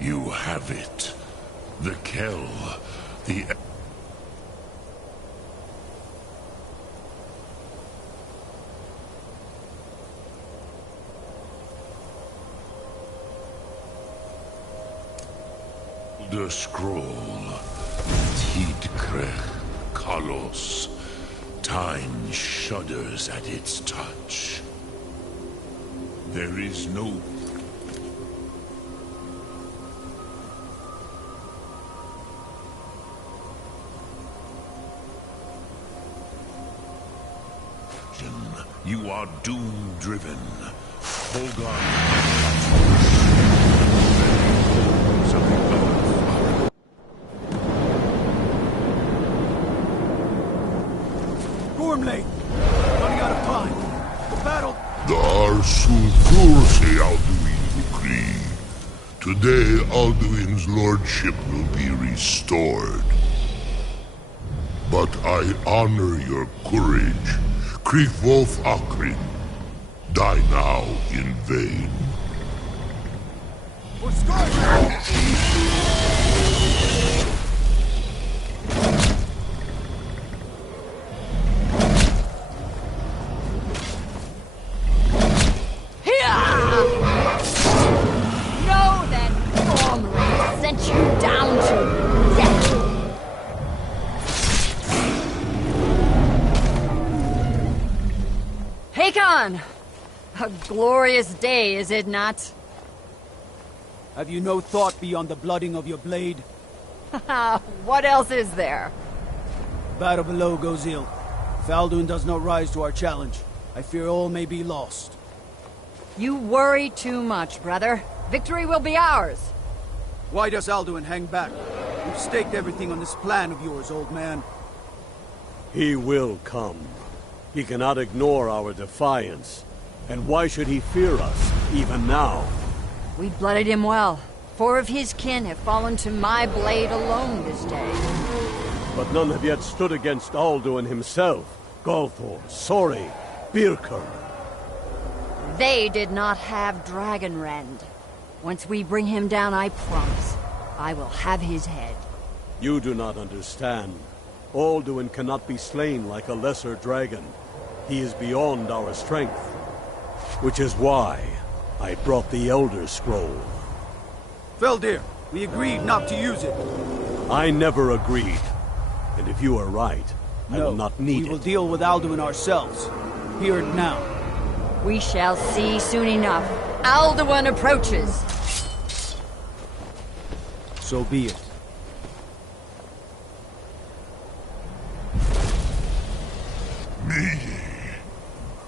You have it. The Kell. The... The scroll. Tidkrech Kalos. Time shudders at its touch. There is no... You are doom-driven. Hogan. Gormley! Running out of time. The battle... Dar Sulturse Alduin decree. Today Alduin's lordship will be restored. But I honor your courage. Kriegwolf Akrin. Die now in vain. For Skyrim! Know that Gormley sent you down to death. Hakon! A glorious day, is it not? Have you no thought beyond the blooding of your blade? What else is there? Battle below goes ill. If Alduin does not rise to our challenge, I fear all may be lost. You worry too much, brother. Victory will be ours. Why does Alduin hang back? We've staked everything on this plan of yours, old man. He will come. He cannot ignore our defiance. And why should he fear us, even now? We blooded him well. 4 of his kin have fallen to my blade alone this day. But none have yet stood against Alduin himself. Galthor, Sori, Birker. They did not have Dragonrend. Once we bring him down, I promise, I will have his head. You do not understand. Alduin cannot be slain like a lesser dragon. He is beyond our strength. Which is why I brought the Elder Scroll. Feldir, we agreed not to use it. I never agreed. And if you are right, I will not need it. We will deal with Alduin ourselves. Here and now. We shall see soon enough. Alduin approaches. So be it. Me,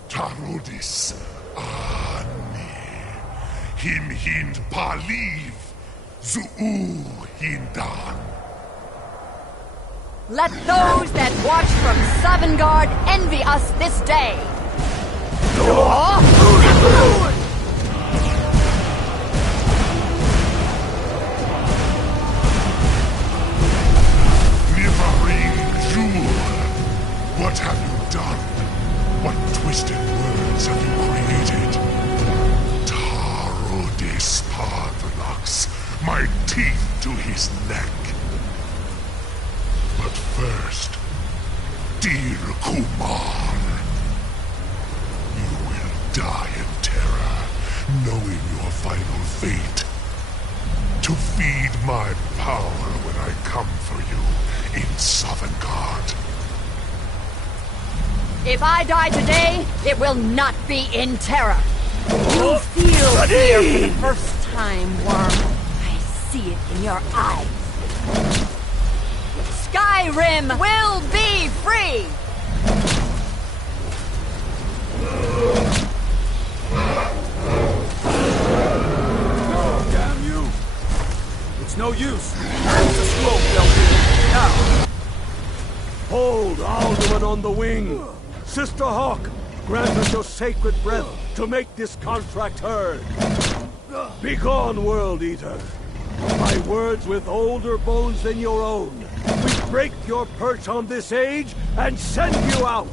Tarodis, Ani, Him Hind Paliv, Zuu Hindan. Let those that watch from Sovngarde envy us this day. What have you done? What twisted words have you created? Tarodis Parthenax, my teeth to his neck. But first, dear Kumar, you will die in terror, knowing your final fate. To feed my power when I come for you in Sovngarde. If I die today, it will not be in terror. You feel fear for the first time, Worm. I see it in your eyes. Skyrim will be free! Oh, damn you! It's no use. It's a scroll, Feldir. Now! Hold Alduin on the wing! Sister Hawk, grant us your sacred breath to make this contract heard. Begone, World Eater. By words with older bones than your own, we break your perch on this age and send you out.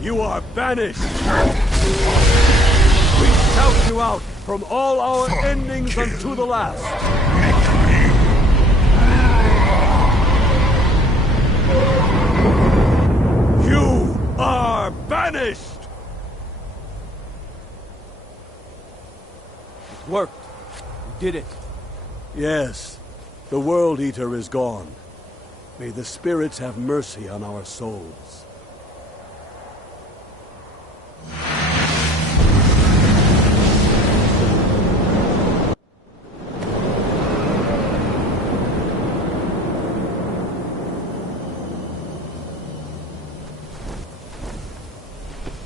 You are banished. We shout you out from all our endings unto the last. You are banished! It worked. We did it. Yes, the World Eater is gone. May the spirits have mercy on our souls.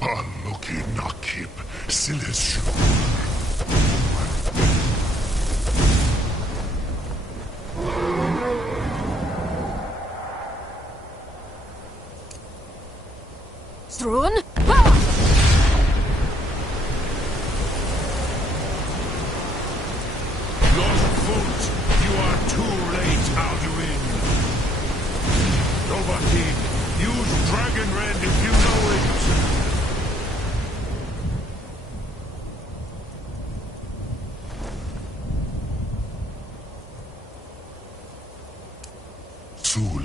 Aluki Nakib, Silishu. Strun? Dovahkiin, use Dragon Rend if you know it! Sure.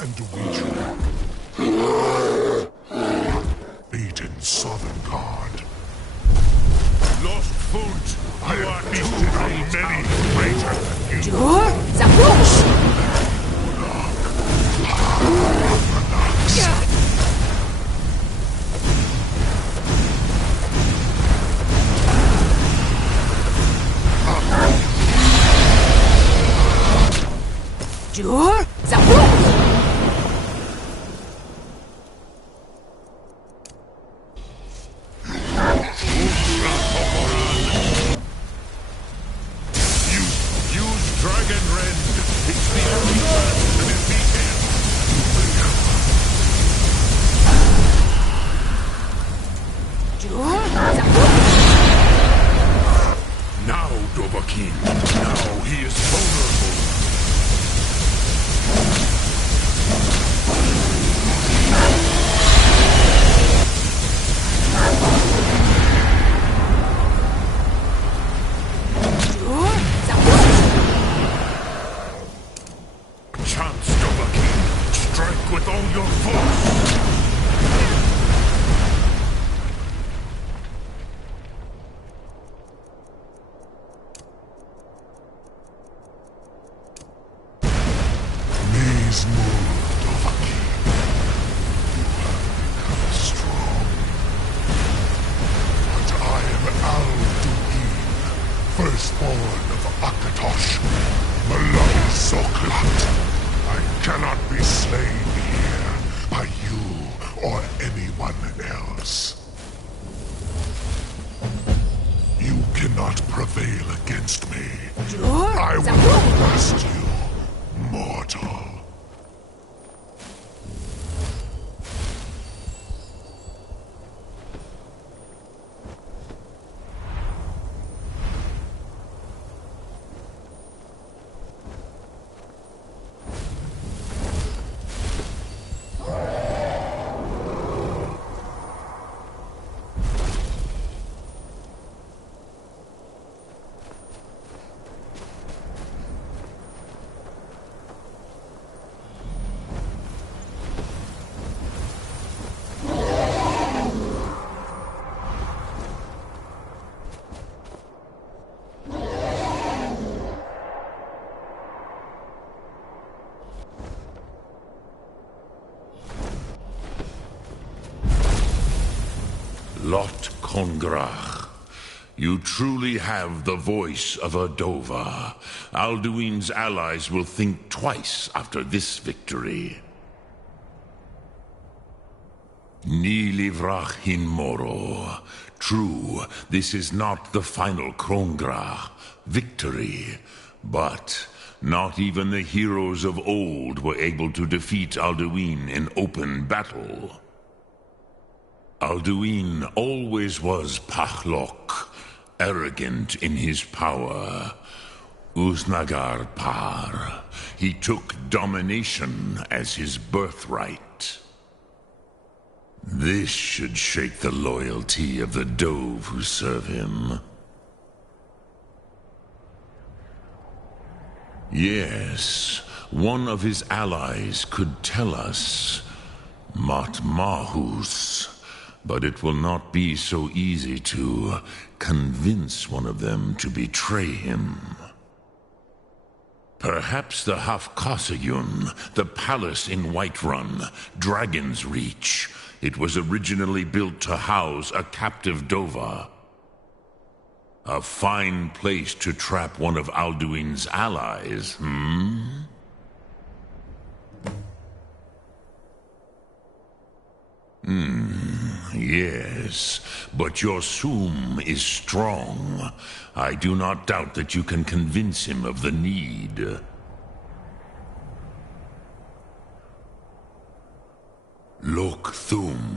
And beaten southern guard. Lost foot, you are too many greater than you. Now, Dovahkiin, now he is vulnerable. Chance, Dovahkiin. Strike with all your force. Knees move, Dovahkiin. You have become strong. But I am Al-Duin. Icarus. You cannot prevail against me. I will arrest you, mortal. Lot Kongrach, you truly have the voice of a Dova. Alduin's allies will think twice after this victory. Ni livrach hin moro. True, this is not the final Kongrach victory, but not even the heroes of old were able to defeat Alduin in open battle. Alduin always was Pachlok, arrogant in his power. Uznagar Par. He took domination as his birthright. This should shake the loyalty of the Dove who serve him. Yes, one of his allies could tell us. Matmahus. But it will not be so easy to convince one of them to betray him. Perhaps the Hafkasayun, the palace in Whiterun, Dragon's Reach. It was originally built to house a captive Dova. A fine place to trap one of Alduin's allies, Yes, but your Sum is strong. I do not doubt that you can convince him of the need. Lok Thum.